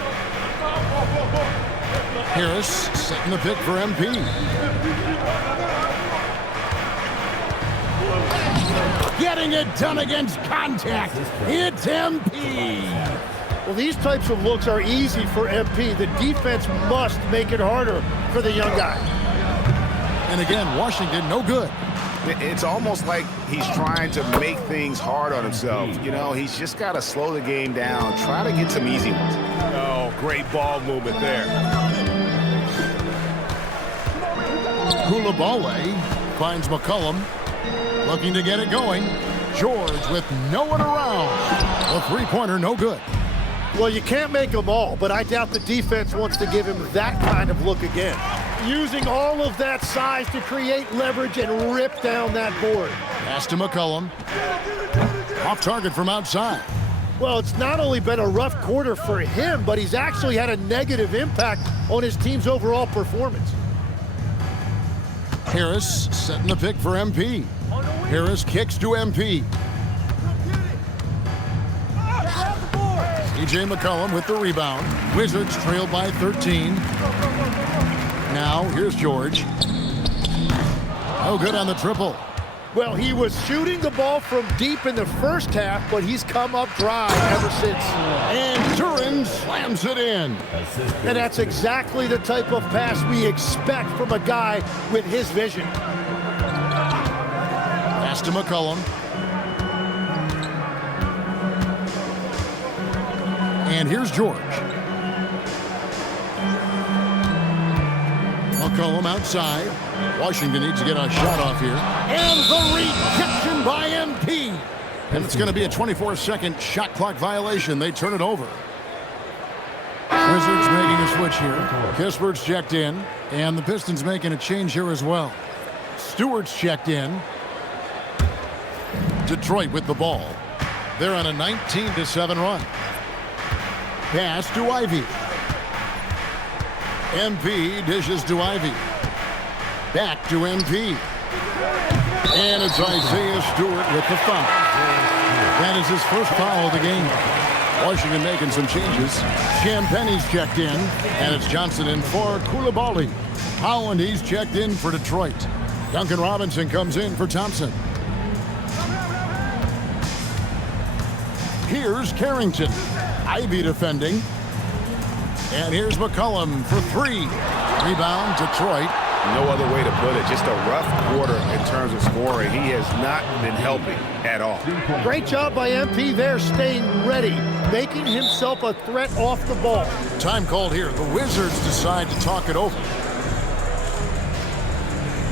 Harris setting the pick for MP. Getting it done against contact. It's MP. Well, these types of looks are easy for MP. The defense must make it harder for the young guy. And again, Washington, no good. It's almost like he's trying to make things hard on himself. You know, he's just got to slow the game down, try to get some easy ones. Oh, great ball movement there. Coulibaly finds McCollum, looking to get it going. George with no one around. A three-pointer, no good. Well, you can't make them all, but I doubt the defense wants to give him that kind of look again. Using all of that size to create leverage and rip down that board. Pass to McCollum. Off target from outside. Well, it's not only been a rough quarter for him, but he's actually had a negative impact on his team's overall performance. Harris setting the pick for MP. Harris kicks to MP. C.J. McCollum with the rebound. Wizards trail by 13. Now, here's George. No good on the triple. Well, he was shooting the ball from deep in the first half, but he's come up dry ever since. And Duran slams it in. And that's exactly the type of pass we expect from a guy with his vision. Pass to McCollum. And here's George. McCollum outside. Washington needs to get a shot off here. And the rejection by MP. And it's going to be a 24-second shot clock violation. They turn it over. Wizards making a switch here. Kispert's checked in. And the Pistons making a change here as well. Stewart's checked in. Detroit with the ball. They're on a 19-7 run. Pass to Ivey. MP dishes to Ivey. Back to MP. And it's Isaiah Stewart with the foul. That is his first foul of the game. Washington making some changes. Champagne's checked in. And it's Johnson in for Coulibaly. Howland, he's checked in for Detroit. Duncan Robinson comes in for Thompson. Here's Carrington. Ivey defending. And here's McCollum for three. Rebound, Detroit. No other way to put it. Just a rough quarter in terms of scoring. He has not been helping at all. Great job by MP there, staying ready, making himself a threat off the ball. Time called here. The Wizards decide to talk it over.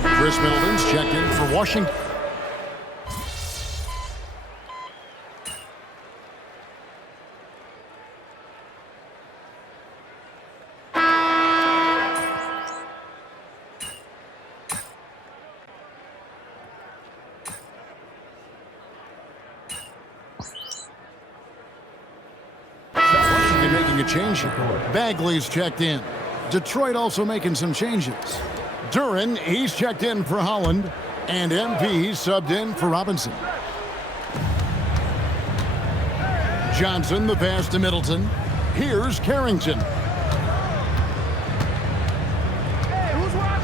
Chris Middleton's checked in for Washington. change here. Bagley's checked in. Detroit also making some changes. Duren, he's checked in for Holland. And MP subbed in for Robinson. Johnson, the pass to Middleton. Here's Carrington.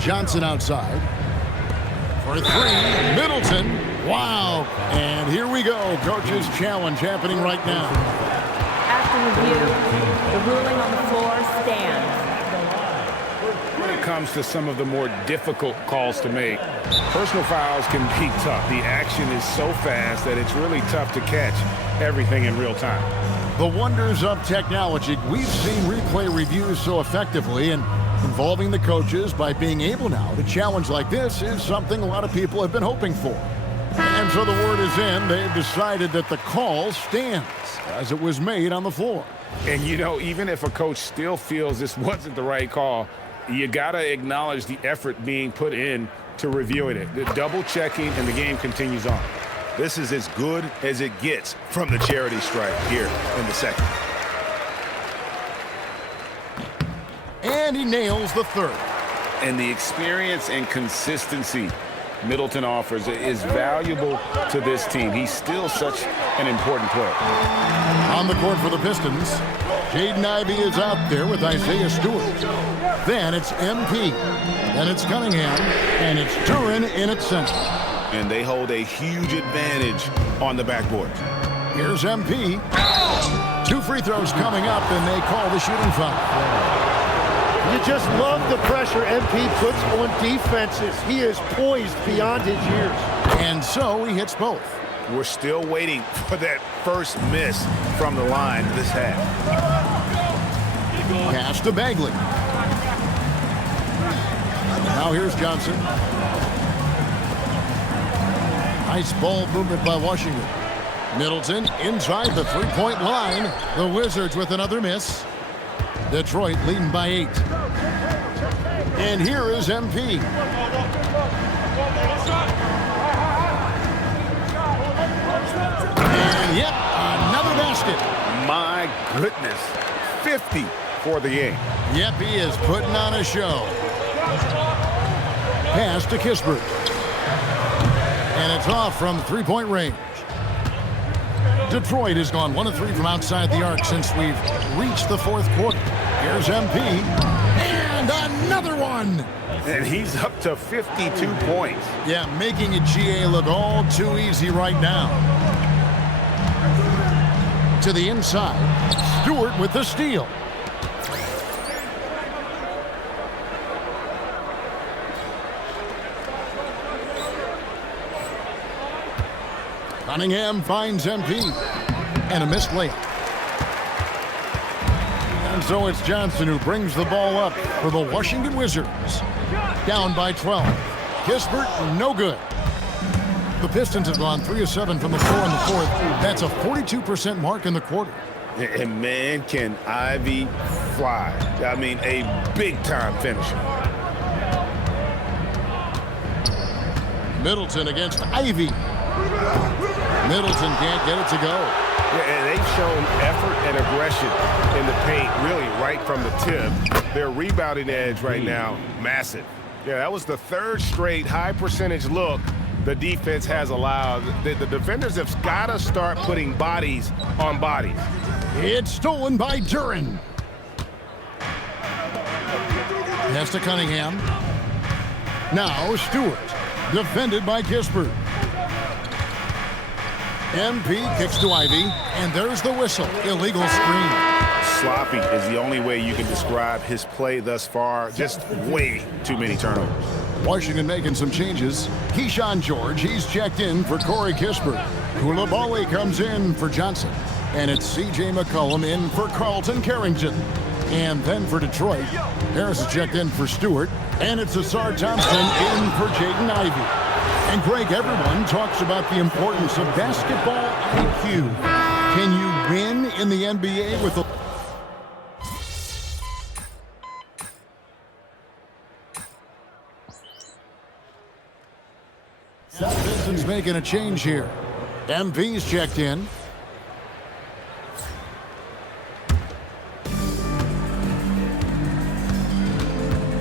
Johnson outside. For three, Middleton. Wow. And here we go. Coach's challenge happening right now. After review, the ruling on the floor stands. When it comes to some of the more difficult calls to make, personal fouls can be tough. The action is so fast that it's really tough to catch everything in real time. The wonders of technology. We've seen replay reviews so effectively, and involving the coaches by being able now to challenge like this is something a lot of people have been hoping for. And so the word is in. They've decided that the call stands as it was made on the floor. And, you know, even if a coach still feels this wasn't the right call, you got to acknowledge the effort being put in to reviewing it. The double checking, and the game continues on. This is as good as it gets from the charity stripe here in the second. And he nails the third. And the experience and consistency Middleton offers is valuable to this team. He's still such an important player. On the court for the Pistons, Jaden Ivey is out there with Isaiah Stewart. Then it's MP. Then it's Cunningham. And it's Duren in at center. And they hold a huge advantage on the backboard. Here's MP. 2 free throws coming up, and they call the shooting foul. You just love the pressure MP puts on defenses. He is poised beyond his years. And so he hits both. We're still waiting for that first miss from the line this half. Pass to Bagley. Now here's Johnson. Nice ball movement by Washington. Middleton inside the three-point line. The Wizards with another miss. Detroit leading by 8. And here is MP. And yep, another basket. My goodness, 50 for the game. Yep, he is putting on a show. Pass to Kispert. And it's off from three-point range. Detroit has gone 1 of 3 from outside the arc since we've reached the fourth quarter. Here's MP. And another one. And he's up to 52 points. Yeah, making it GA look all too easy right now. To the inside. Stewart with the steal. Cunningham finds MP. And a missed layup. And so it's Johnson who brings the ball up for the Washington Wizards. Down by 12. Kispert, no good. The Pistons have gone 3 of 7 from the floor in the fourth. That's a 42% mark in the quarter. And man, can Ivy fly. I mean, a big-time finisher. Middleton against Ivy. Middleton can't get it to go. Yeah, and they've shown effort and aggression in the paint, really right from the tip. Their rebounding edge right now, massive. Yeah, that was the 3rd straight high-percentage look the defense has allowed. The defenders have got to start putting bodies on bodies. It's stolen by Duren. Pass to Cunningham. Now Stewart, defended by Kispert. MP kicks to Ivy, and there's the whistle. Illegal screen. Sloppy is the only way you can describe his play thus far. Just way too many turnovers. Washington making some changes. Keyshawn George, he's checked in for Corey Kispert. Koulibaly comes in for Johnson. And it's C.J. McCollum in for Carlton Carrington. And then for Detroit, Harris is checked in for Stewart. And it's Asar Thompson in for Jaden Ivey. And Greg, everyone talks about the importance of basketball IQ. Can you win in the NBA with a... Pistons making a change here. MP's checked in.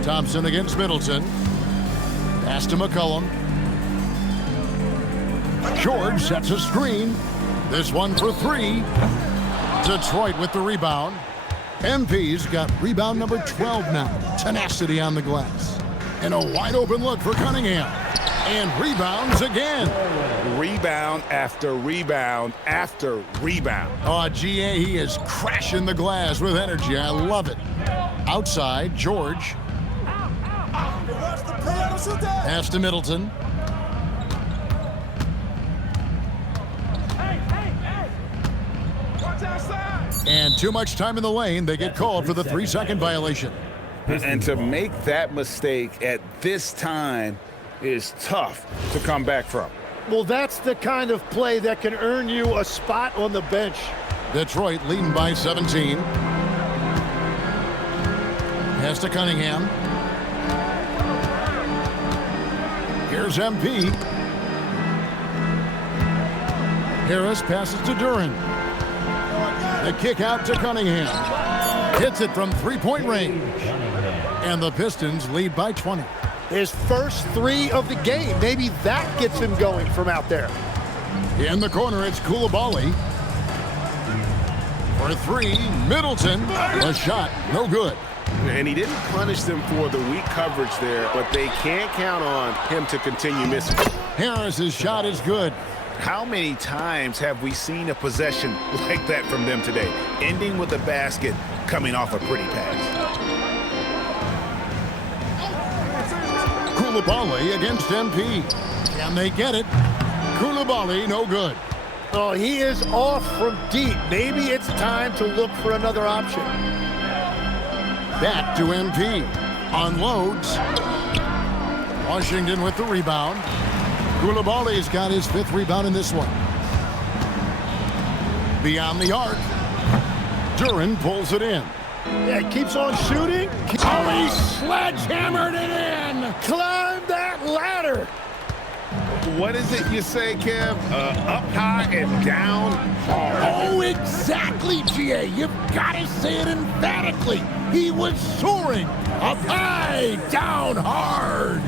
Thompson against Middleton. Pass to McCollum. George sets a screen. This one for three. Detroit with the rebound. MP's got rebound number 12 now. Tenacity on the glass. And a wide open look for Cunningham. And rebounds again. Rebound after rebound after rebound. Oh, GA, he is crashing the glass with energy. I love it. Outside, George. Pass to Middleton. And too much time in the lane. They get called for the 3-second violation. And to make that mistake at this time is tough to come back from. Well, that's the kind of play that can earn you a spot on the bench. Detroit leading by 17. Pass to Cunningham. Here's MP. Harris passes to Duran. The kick out to Cunningham. Hits it from three-point range. And the Pistons lead by 20. His first three of the game. Maybe that gets him going from out there. In the corner, it's Coulibaly. For three, Middleton. A shot, no good. And he didn't punish them for the weak coverage there, but they can't count on him to continue missing. Harris's shot is good. How many times have we seen a possession like that from them today, ending with a basket coming off a pretty pass? Coulibaly against MP. Can they get it? Coulibaly, no good. Oh, he is off from deep. Maybe it's time to look for another option. Back to MP. Unloads. Washington with the rebound. Coulibaly's got his 5th rebound in this one. Beyond the arc. Duran pulls it in. Yeah, he keeps on shooting. He sledgehammered it in. Climb that ladder. What is it you say, Kev? Up high and down hard. Oh, exactly, GA. You've got to say it emphatically. He was soaring. Up high, down hard.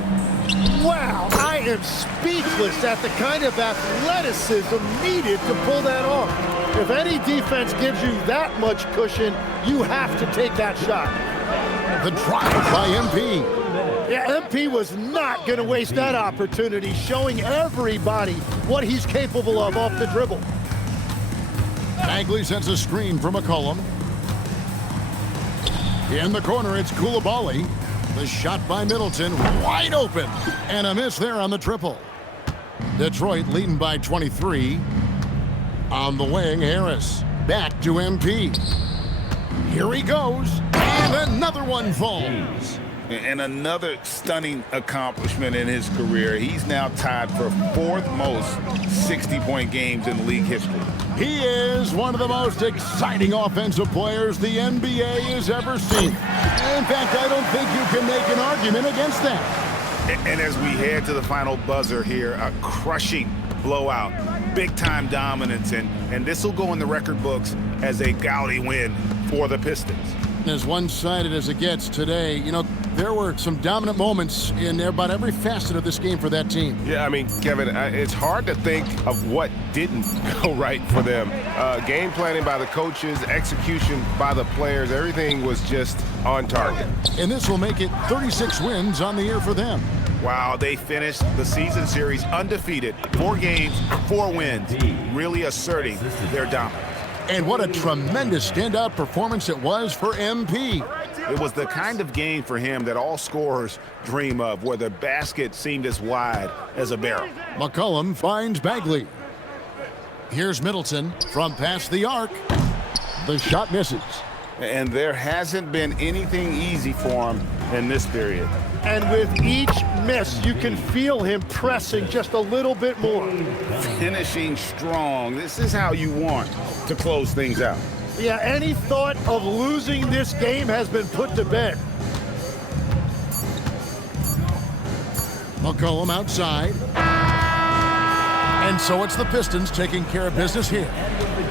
Wow, I am speechless at the kind of athleticism needed to pull that off. If any defense gives you that much cushion, you have to take that shot. The drive by MP. Yeah, MP was not going to waste that opportunity, showing everybody what he's capable of off the dribble. Bagley sends a screen for McCollum. In the corner, it's Coulibaly. The shot by Middleton, wide open. And a miss there on the triple. Detroit leading by 23. On the wing, Harris. Back to MP. Here he goes. And another one falls. And another stunning accomplishment in his career. He's now tied for 4th most 60-point games in league history. He is one of the most exciting offensive players the NBA has ever seen. In fact, I don't think you can make an argument against that. And as we head to the final buzzer here, a crushing blowout, big-time dominance, and this will go in the record books as a gaudy win for the Pistons. As one-sided as it gets today, you know, there were some dominant moments in about every facet of this game for that team. Yeah, I mean, Kevin, it's hard to think of what didn't go right for them. Game planning by the coaches, execution by the players, everything was just on target. And this will make it 36 wins on the year for them. Wow, they finished the season series undefeated. 4 games, 4 wins, really asserting their dominance. And what a tremendous standout performance it was for MP. It was the kind of game for him that all scorers dream of, where the basket seemed as wide as a barrel. McCollum finds Bagley. Here's Middleton from past the arc. The shot misses. And there hasn't been anything easy for him in this period. And with each miss, you can feel him pressing just a little bit more. Finishing strong. This is how you want to close things out. Yeah, any thought of losing this game has been put to bed. McCollum outside. And so it's the Pistons taking care of business here.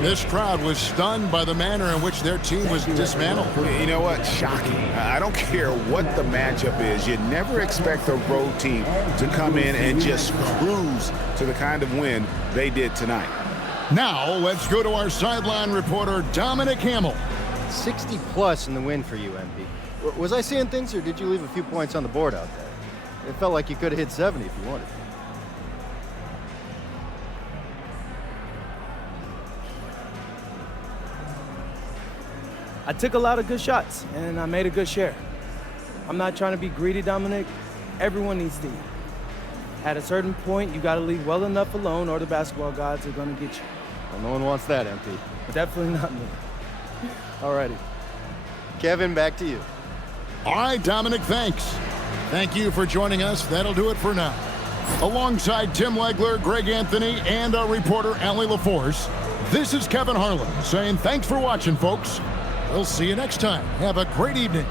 This crowd was stunned by the manner in which their team was dismantled. You know what? Shocking. I don't care what the matchup is. You never expect a road team to come in and just cruise to the kind of win they did tonight. Now, let's go to our sideline reporter, Dominic Hamill. 60 plus in the win for you, MP. Was I seeing things, or did you leave a few points on the board out there? It felt like you could have hit 70 if you wanted. I took a lot of good shots, and I made a good share. I'm not trying to be greedy, Dominic. Everyone needs to eat. At a certain point, you got to leave well enough alone, or the basketball gods are going to get you. Well, no one wants that, MP. Definitely not me. Alrighty. Kevin, back to you. All right, Dominic, thanks. Thank you for joining us. That'll do it for now. Alongside Tim Legler, Greg Anthony, and our reporter, Allie LaForce, this is Kevin Harlan saying thanks for watching, folks. We'll see you next time. Have a great evening.